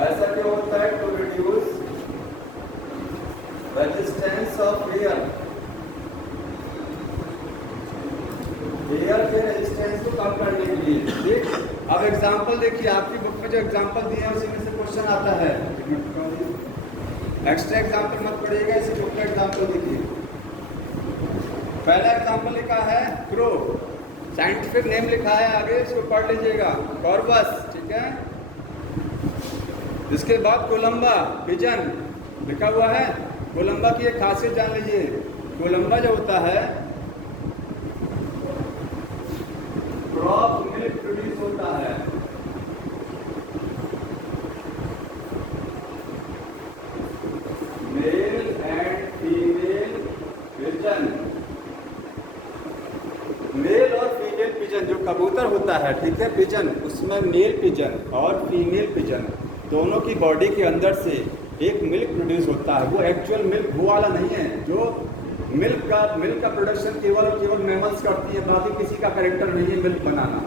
ऐसा क्यों होता है? To reduce resistance of air, air के रेजिस्टेंस को कम करने के लिए। ठीक, अब एग्जांपल देखिए, आपकी बुक में जो एग्जांपल दिए हैं उसी में से क्वेश्चन आता है। एक्स्ट्रा एग्जांपल मत पढ़िएगा, इसी बुक का एग्जांपल देखिए। पहला एग्जांपल लिखा है क्रो, साइंटिफिक नेम लिखा है आगे, इसको पढ़ लीजिएगा, कॉर्वस, ठीक है। इसके बाद कोलंबा, पिजन लिखा हुआ है। कोलंबा की एक खासियत जान लीजिए, कोलंबा जो होता है क्रॉप मिल्क प्रोड्यूस होता है। Male and female pigeon, male और फीमेल पिजन जो कबूतर होता है, ठीक है, पिजन, उसमें मेल पिजन और फीमेल पिजन दोनों की बॉडी के अंदर से एक मिल्क प्रोड्यूस होता है। वो एक्चुअल मिल्क वो वाला नहीं है जो मिल्क का प्रोडक्शन केवल और केवल मैमल्स करती है, बाकी किसी का कैरेक्टर नहीं है मिल्क बनाना।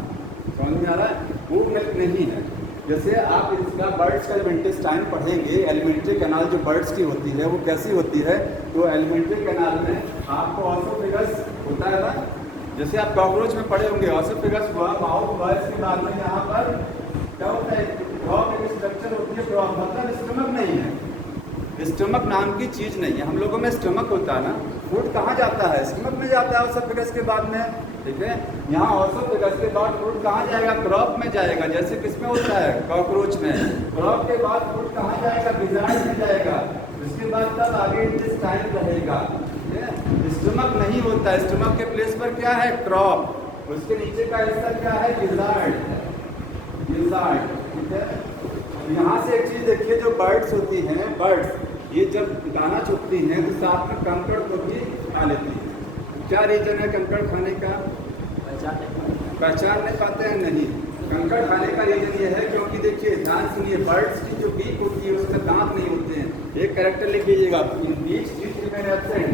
समझ में आ रहा है? वो मिल्क नहीं है। जैसे आप इसका बर्ड्स का जब इंटेस्टाइन पढ़ेंगे, एलिमेंट्री कैनाल जो बर्ड्स की होती है वो कैसी होती है, तो एलिमेंट्री कैनाल में आपको ऑसोफेगस होता है ना, जैसे आप कॉकरोच में पढ़े होंगे, ऑसोफेगस हुआ, माउथ हुआ, इसके बाद में यहाँ पर क्या होता है, ड्रॉप एक स्ट्रक्चर होती है, ड्रॉप मतलब स्टमक नहीं है, स्टमक नाम की चीज़ नहीं है। हम लोगों में स्टमक होता है ना, फूड कहाँ जाता है, स्टमक में जाता है ऑसोफेगस के बाद में, ठीक है। यहाँ ऑसोफेगस के बाद फूड कहाँ जाएगा, क्रॉप में जाएगा, जैसे किसमें होता है, कॉकरोच में। क्रॉप के बाद फूड कहाँ जाएगा, गिजार्ड में जाएगा, उसके बाद तब आगे इंटेस्टाइन रहेगा, ठीक है। स्टमक नहीं होता है, स्टमक के प्लेस पर क्या है, क्रॉप, उसके नीचे का हिस्सा क्या है, गिजार्ड, गिजार्ड, ठीक है। यहाँ से एक चीज़ देखिए, जो बर्ड्स होती हैं, बर्ड्स ये जब दाना चुगती हैं तो साथ में कंकड़ को भी खा लेती हैं। क्या रीजन है कंकड़ खाने का, पहचान नहीं पाते हैं? नहीं, कंकड़ खाने का रीजन ये है क्योंकि देखिए ध्यान सुनिए, बर्ड्स की जो बीक होती है उसके दांत नहीं होते हैं। एक कैरेक्टर लिख लीजिएगा, इन बीक टीथ रिमेन एब्सेंट,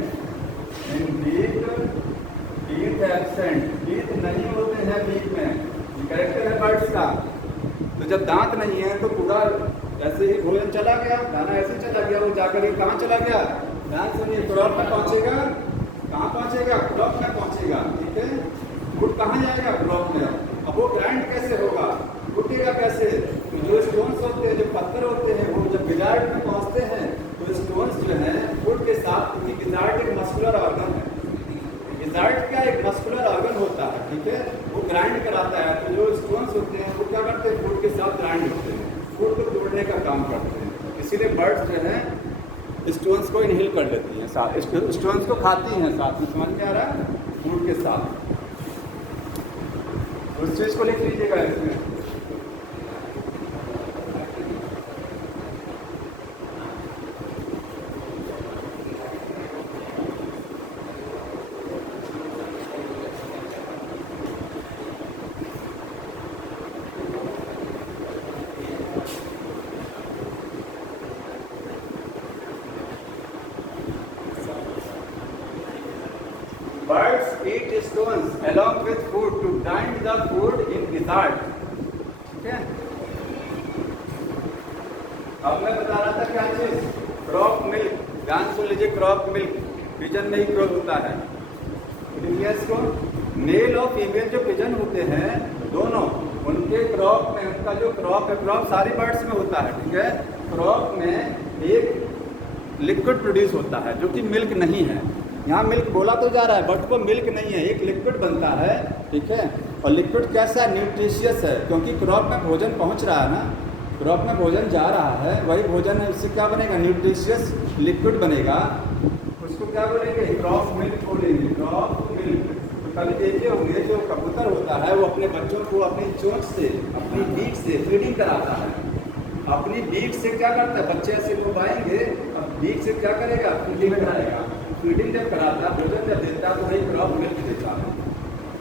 इन बीक टीथ एब्सेंट, टीथ नहीं होते हैं बीक में, कैरेक्टर है बर्ड्स का। तो जब दांत नहीं है तो पूरा ऐसे ही भोजन चला गया, दाना ऐसे चला गया, वो जाकर ये कहाँ चला गया, ध्यान सुनिए, क्रॉप में पहुँचेगा, कहाँ पहुँचेगा, क्रॉप में पहुँचेगा, ठीक है। फूड कहाँ जाएगा, क्रॉप में। अब वो ग्राइंड कैसे होगा, फूटेगा कैसे, तो जो स्टोन्स होते हैं, जो पत्थर होते हैं, वो जब गिजार्ड में पहुँचते हैं तो स्टोन्स जो है फूड के साथ, क्योंकि गिजार्ड एक मस्कुलर ऑर्गन है, गिजार्ड क्या एक मस्कुलर ऑर्गन होता है, ठीक है, वो ग्राइंड कराता है। तो जो स्टोन्स होते हैं वो क्या करते हैं, फूड के साथ ग्राइंड होते हैं, फूड को तोड़ने का काम करते हैं। इसीलिए बर्ड्स जो है स्टोन्स को इनहेल कर लेती हैं, साथ स्टोन्स को खाती हैं साथ में, समझ में आ रहा है, फूड के साथ। उस चीज़ को लिख लीजिएगा इसमें। Birds eat stones along with food to grind the food in gizzard, ठीक है। अब मैं बता रहा था क्या चीज, क्रॉप मिल्क, ध्यान सुन लीजिए, क्रॉप मिल्क पिजन में ही क्रॉप होता है। इसको मेल और फीमेल जो पिजन होते हैं दोनों, उनके क्रॉप में, उनका जो क्रॉप है, क्रॉप सारी बर्ड्स में होता है, ठीक है। क्रॉप में एक लिक्विड प्रोड्यूस होता है जो कि मिल्क नहीं है, यहाँ मिल्क बोला तो जा रहा है बट वो मिल्क नहीं है, एक लिक्विड बनता है, ठीक है। और लिक्विड कैसा है? न्यूट्रिशियस है, क्योंकि क्रॉप में भोजन पहुँच रहा है ना, क्रॉप में भोजन जा रहा है, वही भोजन है, उससे क्या बनेगा? न्यूट्रिशियस लिक्विड बनेगा। उसको क्या बोलेंगे? क्रॉप मिल्क बोलेंगे, क्रॉप मिल्क। तो कभी देखे होंगे जो कबूतर होता है वो अपने बच्चों को अपनी चोंच से, अपनी बीक से फीडिंग कराता है। अपनी बीक से क्या करता है? बच्चे ऐसे घुमाएंगे, अब बीक से क्या करेगा? फीडिंग कराएगा। फीडिंग जब कराता है, भोजन जब देता है, तो वही क्रॉप मिल्क देता है।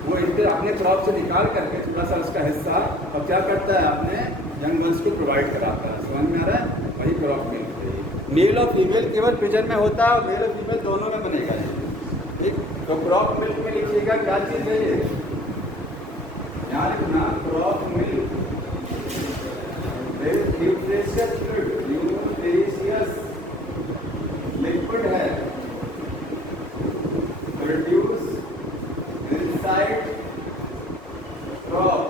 वो इनके अपने क्रॉप से निकाल करके थोड़ा सा उसका हिस्सा और क्या करता है? अपने यंग वंस को प्रोवाइड कराता है। समझ में आ रहा है? वही क्रॉप मिल्क है। मेल और फीमेल केवल पिजन में होता है और मेल और फीमेल दोनों में बनेगा, ठीक। तो क्रॉप मिल्क में लिखिएगा क्या चीज़ है ये? यहाँ लिखना क्रॉप मिल्क, न्यूट्रिशियस लिक्विड है, प्रोड्यूस इनसाइड क्रॉप,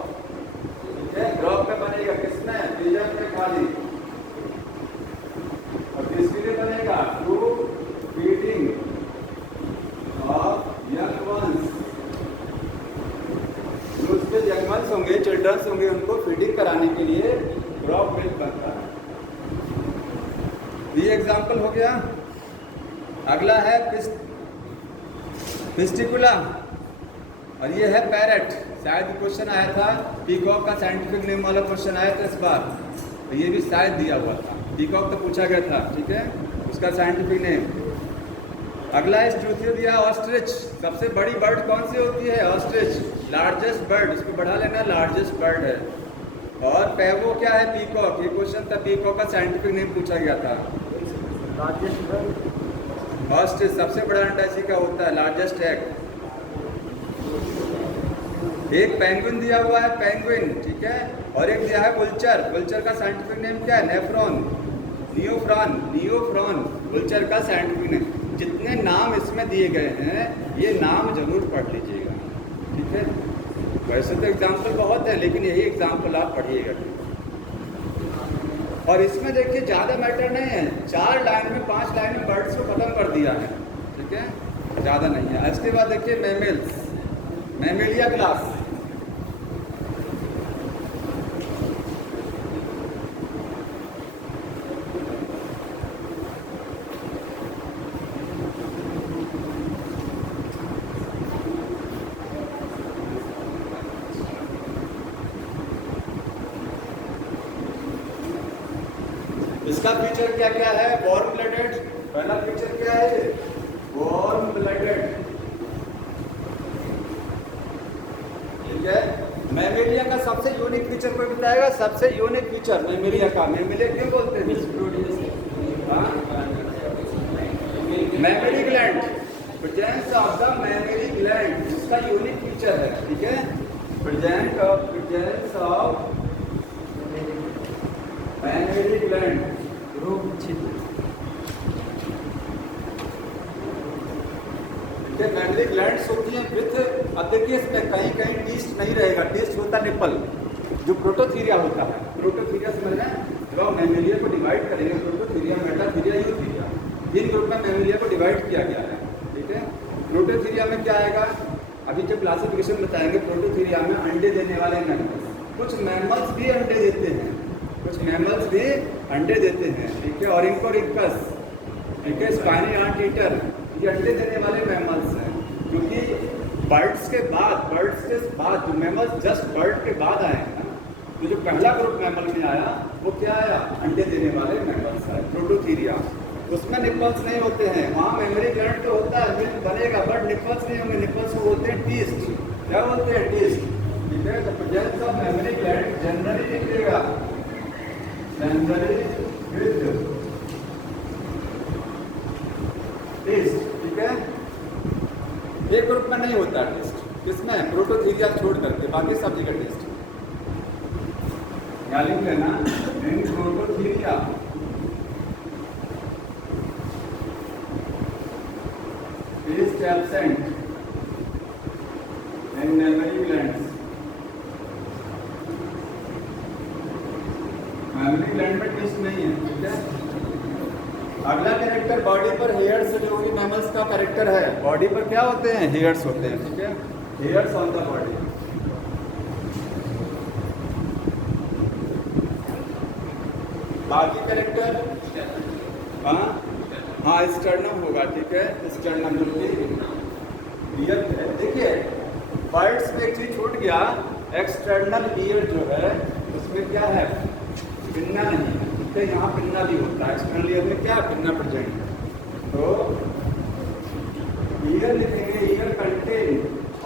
ठीक है। क्रॉप में बनेगा किसमें? पिजन में खाली। और किसके लिए बनेगा? To feeding of young ones. जो उसके यंग वंस होंगे, चिल्ड्रंस होंगे, उनको फीडिंग कराने के लिए क्रॉप मिल्क बनता है। ये एग्जाम्पल हो गया। अगला है पिस्टिकुला और ये है पैरेट। शायद क्वेश्चन आया था, पीकॉक का साइंटिफिक नेम वाला क्वेश्चन आया था इस बार, तो ये भी शायद दिया हुआ था। पीकॉक तो पूछा गया था, ठीक है, उसका साइंटिफिक नेम। अगला है स्ट्रूथिया ऑस्ट्रिच। सबसे बड़ी बर्ड कौन सी होती है? ऑस्ट्रिच, लार्जेस्ट बर्ड, इसको बढ़ा लेना, लार्जेस्ट बर्ड है। और पैवो क्या है? पीकॉक। ये क्वेश्चन था, पीकॉक का साइंटिफिक नेम पूछा गया था। लार्जेस्ट बर्ड ऑस्ट्रिच सबसे बड़ा अंडा इसी का होता है, लार्जेस्ट एग। एक पेंगुइन दिया हुआ है, पेंगुइन, ठीक है, और एक दिया है वुल्चर। वुल्चर का साइंटिफिक नेम क्या है? नेफ्रॉन, नियोफ्रॉन वुल्चर का साइंटिफिक नेम। जितने नाम इसमें दिए गए हैं ये नाम जरूर पढ़ लीजिएगा, ठीक है। वैसे तो एग्जाम्पल बहुत है, लेकिन यही एग्जाम्पल आप पढ़िएगा। और इसमें देखिए ज़्यादा मैटर नहीं है, 4 लाइन में 5 लाइन में बर्ड्स को ख़त्म कर दिया है, ठीक है, ज़्यादा नहीं है। इसके बाद देखिए मैमल्स, मैमेलिया क्लास। इसका फीचर क्या क्या है? वार्म ब्लडेड, पहला फीचर क्या है? वार्म ब्लडेड, ठीक है। मैमेलिया का सबसे यूनिक फीचर कोई बताएगा? सबसे यूनिक फीचर मैमेलिया का। मैमेलिया क्यों बोलते हैं? Mammary gland, presence of the mammary gland उसका यूनिक फीचर है, ठीक है। प्रेजेंस ऑफ मैमरी ग्लैंड, रोग छिद्र, मैमरी ग्लैंड्स होती हैं विथ, अब देखिए इसमें कहीं कहीं टीस्ट नहीं रहेगा, टीस्ट होता है निपल, जो प्रोटोथीरिया होता है। प्रोटोथीरिया समझ रहे हैं? जब आप मैमेलिया को डिवाइड करेंगे, प्रोटोथीरिया, मेटाथीरिया, यूथीरिया, 3 ग्रुप में मैमेलिया को डिवाइड किया गया है, ठीक है। प्रोटोथीरिया में क्या आएगा? अभी जो क्लासिफिकेशन बताएंगे, प्रोटोथीरिया में अंडे देने वाले मैमल्स, कुछ मैमल्स भी अंडे देते हैं, कुछ मैमल्स भी अंडे देते हैं, ठीक है। ऑरिंकोरिकस, ठीक है, स्पाइनी आंट ईटर, ये अंडे देने वाले मैमल्स हैं। क्योंकि बर्ड्स के बाद जो मैमल्स जस्ट बर्ड के बाद आए हैं, तो जो पहला ग्रुप मैमल में आया वो क्या आया? अंडे देने वाले मैमल्स आए, प्रोटोथीरिया। उसमें निपल्स नहीं होते हैं, वहाँ मेमरी ग्लैंड तो होता है, मिल्क बनेगा, बट निपल्स नहीं होंगे। निपल्स को बोलते हैं टीस्ट। क्या बोलते हैं? टीस्ट, ठीक है। तो presence of mammary gland generally लिखिएगा, जनरली विद टेस्ट, ठीक है। एक ग्रुप में नहीं होता टेस्ट, किसमें? प्रोटोथीरिया छोड़ करके, बाकी सब जगह टेस्ट। क्या लिख लेना? In prototheria test absent in mammary glands. Mammary gland में टेस्ट नहीं है, ठीक है। अगला कैरेक्टर बॉडी पर हेयर्स, जो भी मैमल्स का कैरेक्टर है, बॉडी पर क्या होते हैं, हेयर्स होते हैं, ठीक है, हेयर्स ऑन द बॉडी। बाकी कैरेक्टर हाँ स्टर्नम होगा, ठीक है, स्टर्नम ईयर। देखिए बर्ड्स में एक चीज छूट गया, एक्सटर्नल ईयर जो है उसमें क्या है, पिन्ना नहीं है, ठीक है, यहाँ पिन्ना भी होता है, एक्सटर्नल ईयर में क्या पिन्ना प्रेजेंट। तो ईयर लिखेंगे, ईयर कंटेन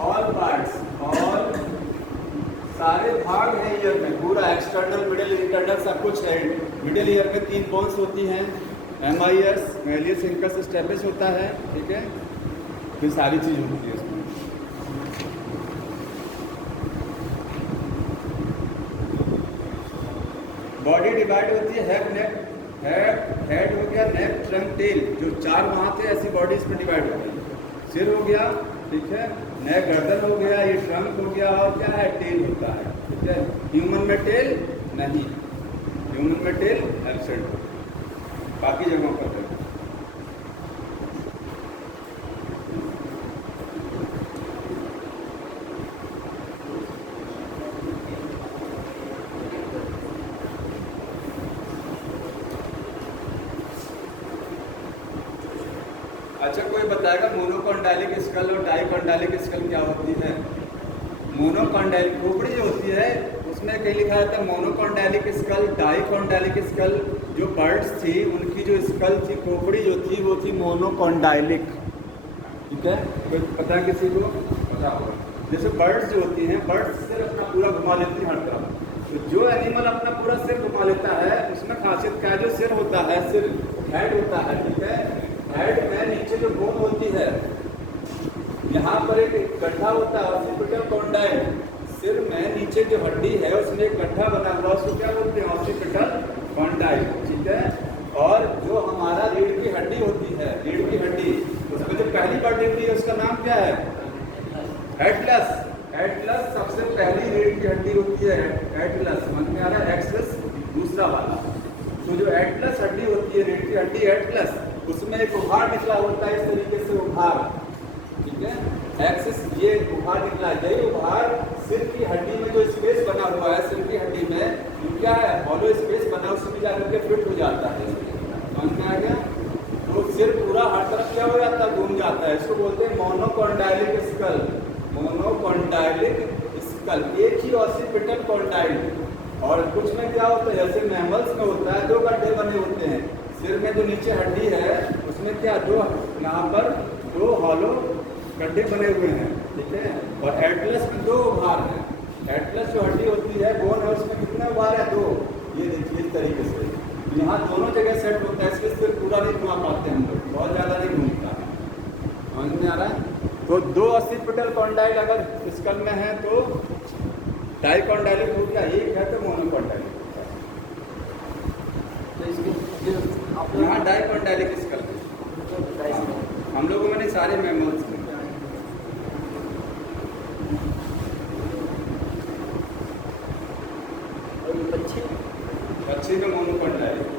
ऑल पार्ट्स, और सारे भाग हैं ईयर में, पूरा एक्सटर्नल मिडिल इंटरनल सब कुछ है। मिडिल ईयर में 3 बोन्स होती हैं, MIS मैलियस इंकस स्टेपिस होता है, ठीक है, फिर सारी चीज़ होती है उसमें। बॉडी डिवाइड होती है, हेड नेक, हेड हो गया, नेक ट्रंक टेल, जो 4 वहाँ थे ऐसी बॉडी इसमें डिवाइड हो गई। सिर हो गया, ठीक है, नेक गर्दन हो गया, ये ट्रंक हो गया, और क्या है, टेल होता है, ठीक है। ह्यूमन में टेल नहीं, ह्यूमन में टेल एब्सेंट, बाकी जगहों पर है। अच्छा कोई बताएगा मोनोकॉन्डाइलिक स्कल और डाइकॉन्डाइलिक स्कल क्या होती है? मोनोकॉन्डाइलिक खोपड़ी जो होती है उसमें कहीं लिखा रहता है मोनोकॉन्डाइलिक स्कल, डाइकॉन्डाइलिक स्कल। जो बर्ड्स थी उनकी जो स्कल थी, खोपड़ी जो थी वो थी मोनोकॉन्डाइलिक, ठीक है। कोई पता है किसी को? पता होगा। जैसे बर्ड्स जो होती हैं, बर्ड्स सिर अपना पूरा घुमा लेती हैं हर तरफ, तो जो एनिमल अपना पूरा सिर घुमा लेता है उसमें खासियत क्या है, जो सिर होता है, सिर हेड होता है, ठीक है, हेड में नीचे जो बोन होती है, यहाँ पर एक गड्ढा होता है, ऑसिपिटल कॉन्डाइल। सिर में नीचे जो हड्डी है उसमें एक गड्ढा बना हुआ, उसको क्या बोलते हैं, ऑसिपिटल कॉन्डाइल, ठीक है। और जो हमारा रीढ़ की हड्डी होती है, रीढ़ की हड्डी, उसमें जो पहली हड्डी होती है उसका नाम क्या है, एटलस। एटलस सबसे पहली रीढ़ की हड्डी होती है, एटलस, समझ में आ रहा है, एक्सेस दूसरा वाला। तो जो एटलस हड्डी होती है, रीढ़ की हड्डी एटलस, उसमें एक उभार निकला होता है, इस तरीके से उभार, ठीक है, एक्सिस, ये उभार निकला है। यही उभार सिर की हड्डी में जो स्पेस बना हुआ है, सिर की हड्डी में क्या है, हॉलो स्पेस बना, उसमें जाकर के फिट हो जाता है, समझ में आ गया। तो सिर पूरा हर तरफ क्या हो जाता है, घूम जाता है, इसको बोलते हैं मोनोकॉन्डाइलिक स्कल, मोनोकॉन्डाइलिक स्कल, एक ही ऑसिपिटल कॉन्डाइल। और कुछ में क्या होता है, जैसे मैमल्स में होता है, 2 गड्ढे बने होते हैं, सिर में जो नीचे हड्डी है उसमें क्या, 2 यहाँ पर 2 हॉलो गड्ढे बने हुए हैं, ठीक है। और एटलस में 2 उभार हैं, एटलस जो हड्डी होती है, बोन है, उसमें कितने उभार है, 2। ये देखिए इस तरीके से यहाँ दोनों जगह सेट होता है, इसलिए सिर पूरा नहीं घुमा पाते हम लोग, बहुत ज़्यादा नहीं घूमता, समझ में आ रहा है। तो 2 ऑसिपिटल कॉन्डाइल अगर स्कल में है तो डाइकॉन्डाइलिक हो गया, एक है तो मोनोकॉन्डाइलिक होता है। यहाँ डाइकॉन्डाइलिक स्कल हम लोगों में नहीं, सारे मैमल्स में। पक्षी में मोनोकॉन्डाइलिक।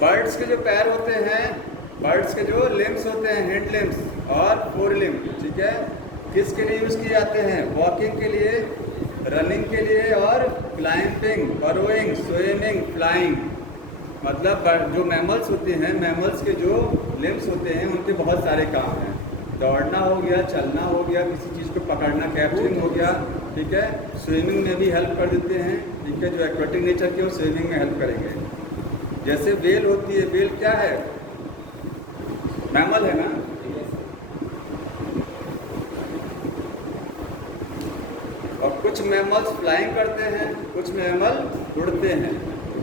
बर्ड्स के जो पैर होते हैं, बर्ड्स के जो लिम्स होते हैं, हैंड लिम्स और फोर लिम, ठीक है, किसके लिए यूज़ किए जाते हैं, वॉकिंग के लिए, रनिंग के लिए, और क्लाइंबिंग, बरोइंग, स्विमिंग, फ्लाइंग। मतलब जो मैमल्स होते हैं, मैमल्स के जो लिम्स होते हैं उनके बहुत सारे काम हैं, दौड़ना हो गया, चलना हो गया, किसी चीज़ को पकड़ना, कैप्चरिंग हो गया, ठीक है, स्विमिंग में भी हेल्प कर देते हैं, ठीक है, जो एक्वेटिक नेचर के वो स्विमिंग में हेल्प करेंगे। जैसे वेल होती है, वेल क्या है, मैमल है ना, और कुछ मैमल्स फ्लाइंग करते हैं, कुछ मैमल उड़ते हैं,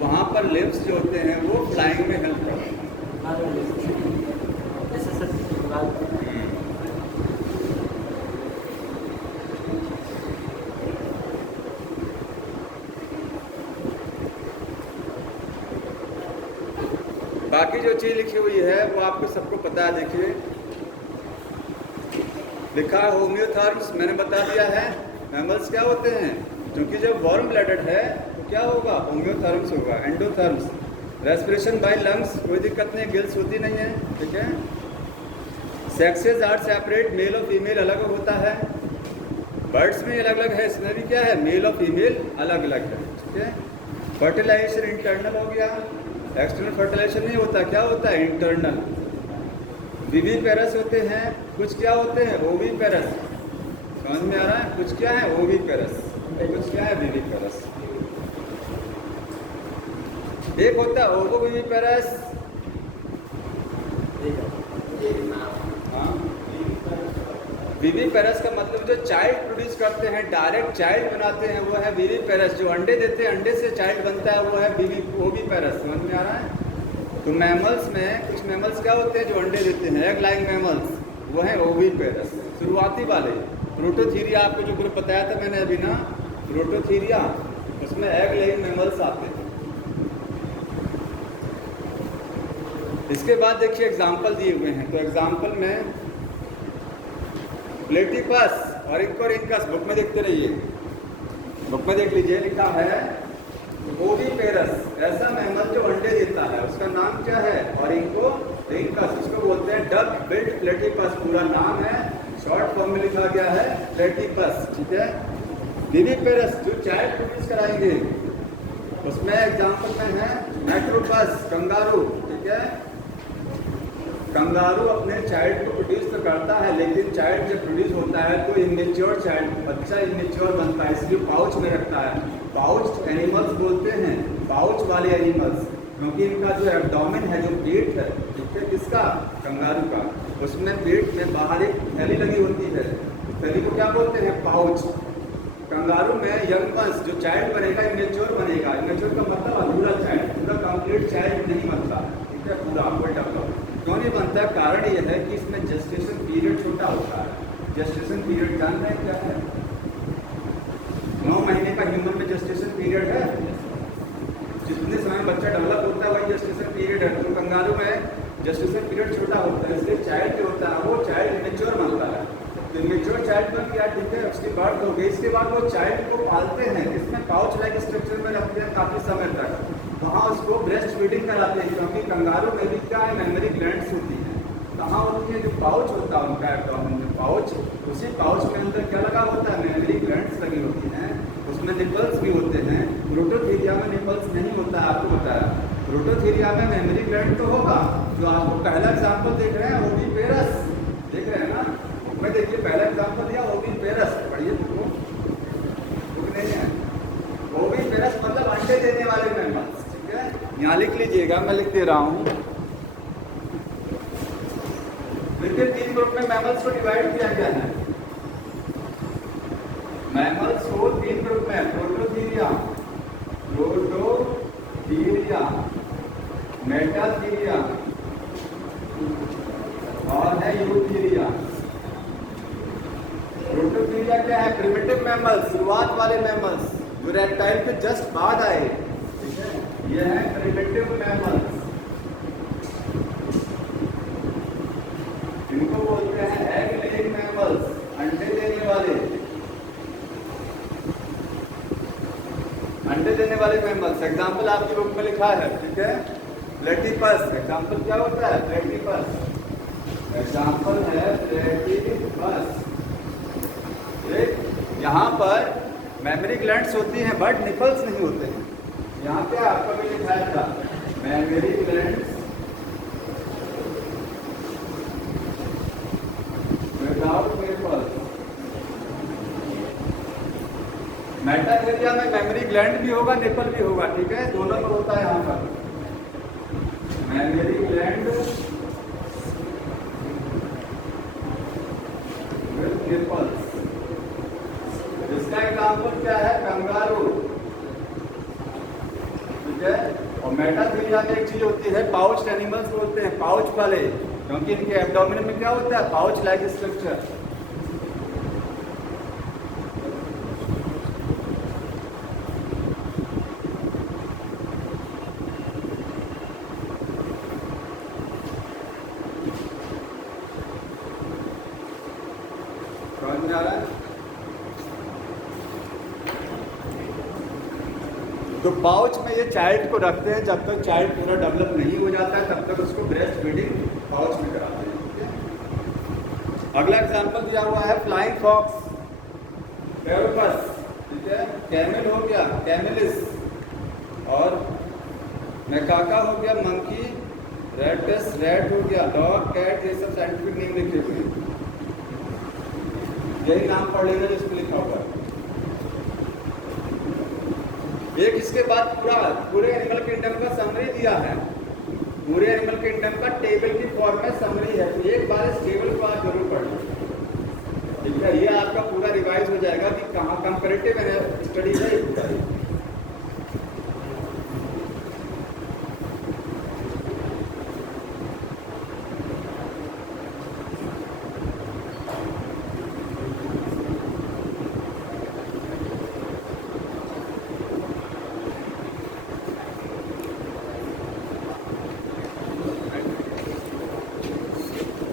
वहाँ पर लिम्स जो होते हैं वो फ्लाइंग में हेल्प करते हैं। बाकी जो चीज़ लिखी हुई है वो आपको सबको पता है। देखिए लिखा है होम्योथर्म्स, मैंने बता दिया है। मैमल्स क्या होते हैं, क्योंकि जब वार्म ब्लडेड है तो क्या होगा, होम्योथर्म्स होगा। एंडोथर्म्स रेस्पिरेशन बाय लंग्स, कोई दिक्कत नहीं, गिल्स होती नहीं है, ठीक है। सेक्सेस आर सेपरेट, मेल और फीमेल अलग होता है। बर्ड्स में अलग अलग है, इसमें भी क्या है, मेल और फीमेल अलग अलग है, ठीक है। फर्टिलाइजेशन इंटरनल हो गया, एक्सटर्नल फर्टिलाइजेशन नहीं होता, क्या होता है, इंटरनल। विविपेरस होते हैं, कुछ क्या होते हैं, ओविपेरस, समझ में आ रहा है, कुछ क्या है ओविपेरस, कुछ क्या है विविपेरस। एक होता है ओवोविविपेरस, विविपेरस का मतलब जो चाइल्ड प्रोड्यूस करते हैं, डायरेक्ट चाइल्ड बनाते हैं, वो है विविपेरस। जो अंडे देते हैं, अंडे से चाइल्ड बनता है, वो है ओविपेरस, समझ में आ रहा है। तो मैमल्स में कुछ मैमल्स क्या होते हैं जो अंडे देते हैं, एग लाइंग मैमल्स, वो है ओविपेरस। शुरुआती वाले प्रोटोथीरिया, आपको जो ग्रुप बताया था मैंने अभी ना, प्रोटोथीरिया, उसमें एग लाइंग मैमल्स आते हैं। इसके बाद देखिए एग्जाम्पल दिए हुए हैं, तो एग्जाम्पल में प्लेटिपस और इनकस, बुक में देखते रहिए, बुक में देख लीजिए, लिखा है ओविपेरस, ऐसा मैमल जो अंडे देता है, उसका नाम क्या है, और इनकस, उसको बोलते हैं डक बिल्ड प्लेटिपस, पूरा नाम है, शॉर्ट फॉर्म में लिखा गया है प्लेटिपस, ठीक है। विविपेरस जो चाइल्ड प्रोड्यूस कराएंगे, उसमें एग्जाम्पल में है मैक्रोपस, कंगारू, ठीक है। कंगारू अपने चाइल्ड को प्रोड्यूस तो करता है, लेकिन चाइल्ड जब प्रोड्यूस होता है तो इमेच्योर चाइल्ड, बच्चा इमेच्योर बनता है, इसलिए पाउच में रखता है। पाउच एनिमल्स बोलते हैं, पाउच वाले एनिमल्स, क्योंकि इनका जो एब्डोमेन है, जो पेट है, ठीक है, किसका, कंगारू का, उसमें पेट में बाहर एक थैली लगी होती है, थैली को क्या बोलते हैं, पाउच। कंगारू में यंग वंस, जो चाइल्ड बनेगा, इमेच्योर बनेगा। इमेच्योर का मतलब अधूरा चाइल्ड, पूरा कंप्लीट चाइल्ड नहीं बनता, ठीक है, पूरा डेवलप क्यों नहीं बनता, कारण यह है कि इसमें जेस्टेशन पीरियड छोटा होता है। जेस्टेशन पीरियड जान रहे हैं क्या है, 9 महीने का ह्यूमन में जेस्टेशन पीरियड है, जितने समय बच्चा डेवलप होता है वही जेस्टेशन पीरियड है। तो कंगारू में जेस्टेशन पीरियड छोटा होता है, इसलिए चाइल्ड जो होता है वो चाइल्ड इमेच्योर बनता है। तो इमेच्योर चाइल्ड बन गया, ठीक है, उसकी बर्थ हो गई, इसके बाद वो चाइल्ड को पालते हैं, इसमें पाउच लाइक स्ट्रक्चर में रखते हैं काफ़ी समय तक, वहाँ उसको ब्रेस्ट फीडिंग कराते हैं, क्योंकि कंगारू में भी क्या है, मेमोरी ग्लैंड्स होती हैं, कहाँ होती है, जो पाउच होता है उनका एब्डोमेन में पाउच, उसी पाउच के अंदर क्या लगा होता है, मेमोरी ग्लैंड्स लगी होती हैं, उसमें निपल्स भी होते हैं। प्रोटोथीरिया में निपल्स नहीं होता है, आपको बताया। प्रोटोथीरिया में मेमोरी ग्लैंड तो होगा, जो आपको पहला एग्जाम्पल देख रहे हैं ओविपेरस, देख रहे हैं ना, मैं देखिए पहला एग्जाम्पल दिया ओविपेरस, पढ़िए बुक नहीं है, ओविपेरस मतलब अंडे देने वाले मैमल्स, ठीक है, यहाँ लिख लीजिएगा, मैं लिख दे रहा हूँ। देखिए 3 ग्रुप में मैमल्स को डिवाइड किया गया है। मैमल्स को 3 ग्रुप में, प्रोटोथीरिया, मेटाथीरिया और है यूथीरिया। प्रोटोथीरिया क्या है, प्रिमिटिव मैमल्स, शुरुआत वाले मैमल्स, जो रेप्टाइल के जस्ट बाद आए, ठीक है, ये है प्रिमिटिव मैमल्स, इनको बोलते हैं एग लेइंग मैमल्स, अंडे देने वाले, अंडे देने वाले मैमल्स। एग्जाम्पल आपकी बुक में लिखा है, ठीक है, प्लेटिपस, एग्जाम्पल क्या होता है, प्लेटिपस, एग्जाम्पल है प्लेटिपस। यहाँ पर मेमोरी ग्लैंड्स होती हैं बट निपल्स नहीं होते हैं। यहाँ पे आपका भी लिखाया था mammary glands without nipples. Metatheria में मेमोरी ग्लैंड भी होगा, निपल भी होगा, ठीक है, दोनों पर होता है। यहाँ पर मेमोरी ग्लैंड विद निपल्स। इसका एग्जाम्पल क्या है, कंगारू, ठीक है। और मेटाथीरिया में एक चीज होती है, पाउच एनिमल्स बोलते हैं, पाउच वाले, क्योंकि इनके एब्डोमेन में क्या होता है, पाउच लाइक स्ट्रक्चर। समझ में आ रहा है? तो पाउच में ये चाइल्ड को रखते हैं, जब तक चाइल्ड पूरा डेवलप नहीं हो जाता है तब तक उसको ब्रेस्ट फीडिंग पाउच में कराते हैं। अगला एग्जांपल दिया हुआ है फ्लाइंग फॉक्स, पैरोपस, ठीक है, कैमल हो गया, कैमेलिस, और मैकाका हो गया, मंकी, रेटिस, रैट हो गया, डॉग, कैट, ये सब साइंटिफिक नेम लिखे हुए हैं। यही नाम पढ़ लेना जिसमें लिखा हुआ है। एक इसके बाद पूरे एनिमल किंगडम का समरी दिया है, पूरे एनिमल किंगडम का टेबल की फॉर्म में समरी है। तो एक बार इस टेबल को आप जरूर पढ़ लें, ठीक है। ये आपका पूरा रिवाइज हो जाएगा कि कहाँ कंपैरेटिव स्टडीज है पूरा।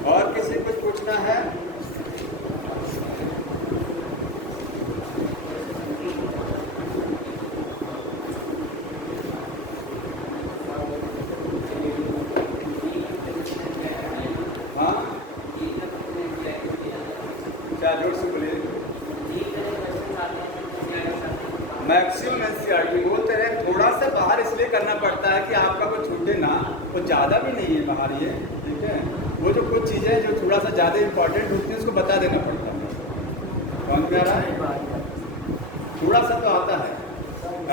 और किसी कुछ पूछना है? हाँ, क्या जोर से बोलिए। मैक्सिमम एनसीईआरटी बोलते हैं, थोड़ा सा बाहर इसलिए करना पड़ता है कि आपका कोई छूटे ना, वो ज़्यादा भी नहीं है बाहर ये, ठीक है। वो जो कुछ चीज़ें जो थोड़ा सा ज़्यादा इंपॉर्टेंट होती हैं उसको बता देना पड़ता है। कौन कह रहा है? थोड़ा सा तो आता है,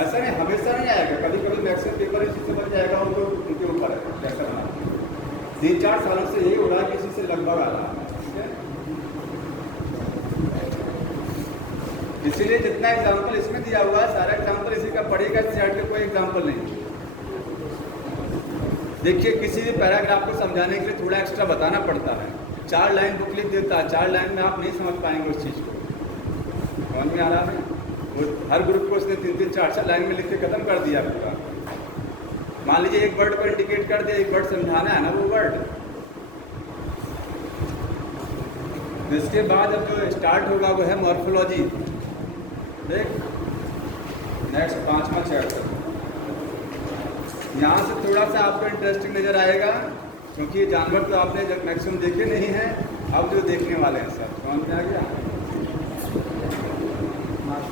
ऐसा नहीं हमेशा नहीं आएगा, कभी कभी मैक्सिमम पेपर इसी से बन जाएगा, वो तो उनके ऊपर है कैसा बनाना। 3-4 सालों से यही हो रहा है, किसी से लगभग आ रहा है, ठीक है। इसीलिए जितना एग्जाम्पल इसमें दिया हुआ है सारा एग्जाम्पल इसी का पढ़ेगा, एनसीईआरटी का कोई एग्जाम्पल नहीं। देखिए किसी भी पैराग्राफ को समझाने के लिए थोड़ा एक्स्ट्रा बताना पड़ता है। 4 लाइन बुक लिख देता है, 4 लाइन में आप नहीं समझ पाएंगे उस चीज़ को। समझ में आ रहा है? वो हर ग्रुप को उसने 3-3, 4-4 लाइन में लिख के खत्म कर दिया पूरा। मान लीजिए एक वर्ड को इंडिकेट कर दे, एक वर्ड समझाना है ना वो वर्ड। इसके बाद अब जो स्टार्ट होगा वो है मॉर्फोलॉजी। देख नेक्स्ट 5वां चैप्टर, यहाँ से थोड़ा सा आपको इंटरेस्टिंग नज़र आएगा, क्योंकि जानवर तो आपने जब मैक्सिमम देखे नहीं हैं, अब जो देखने वाले हैं सब। समझ में आ गया? मार्क्स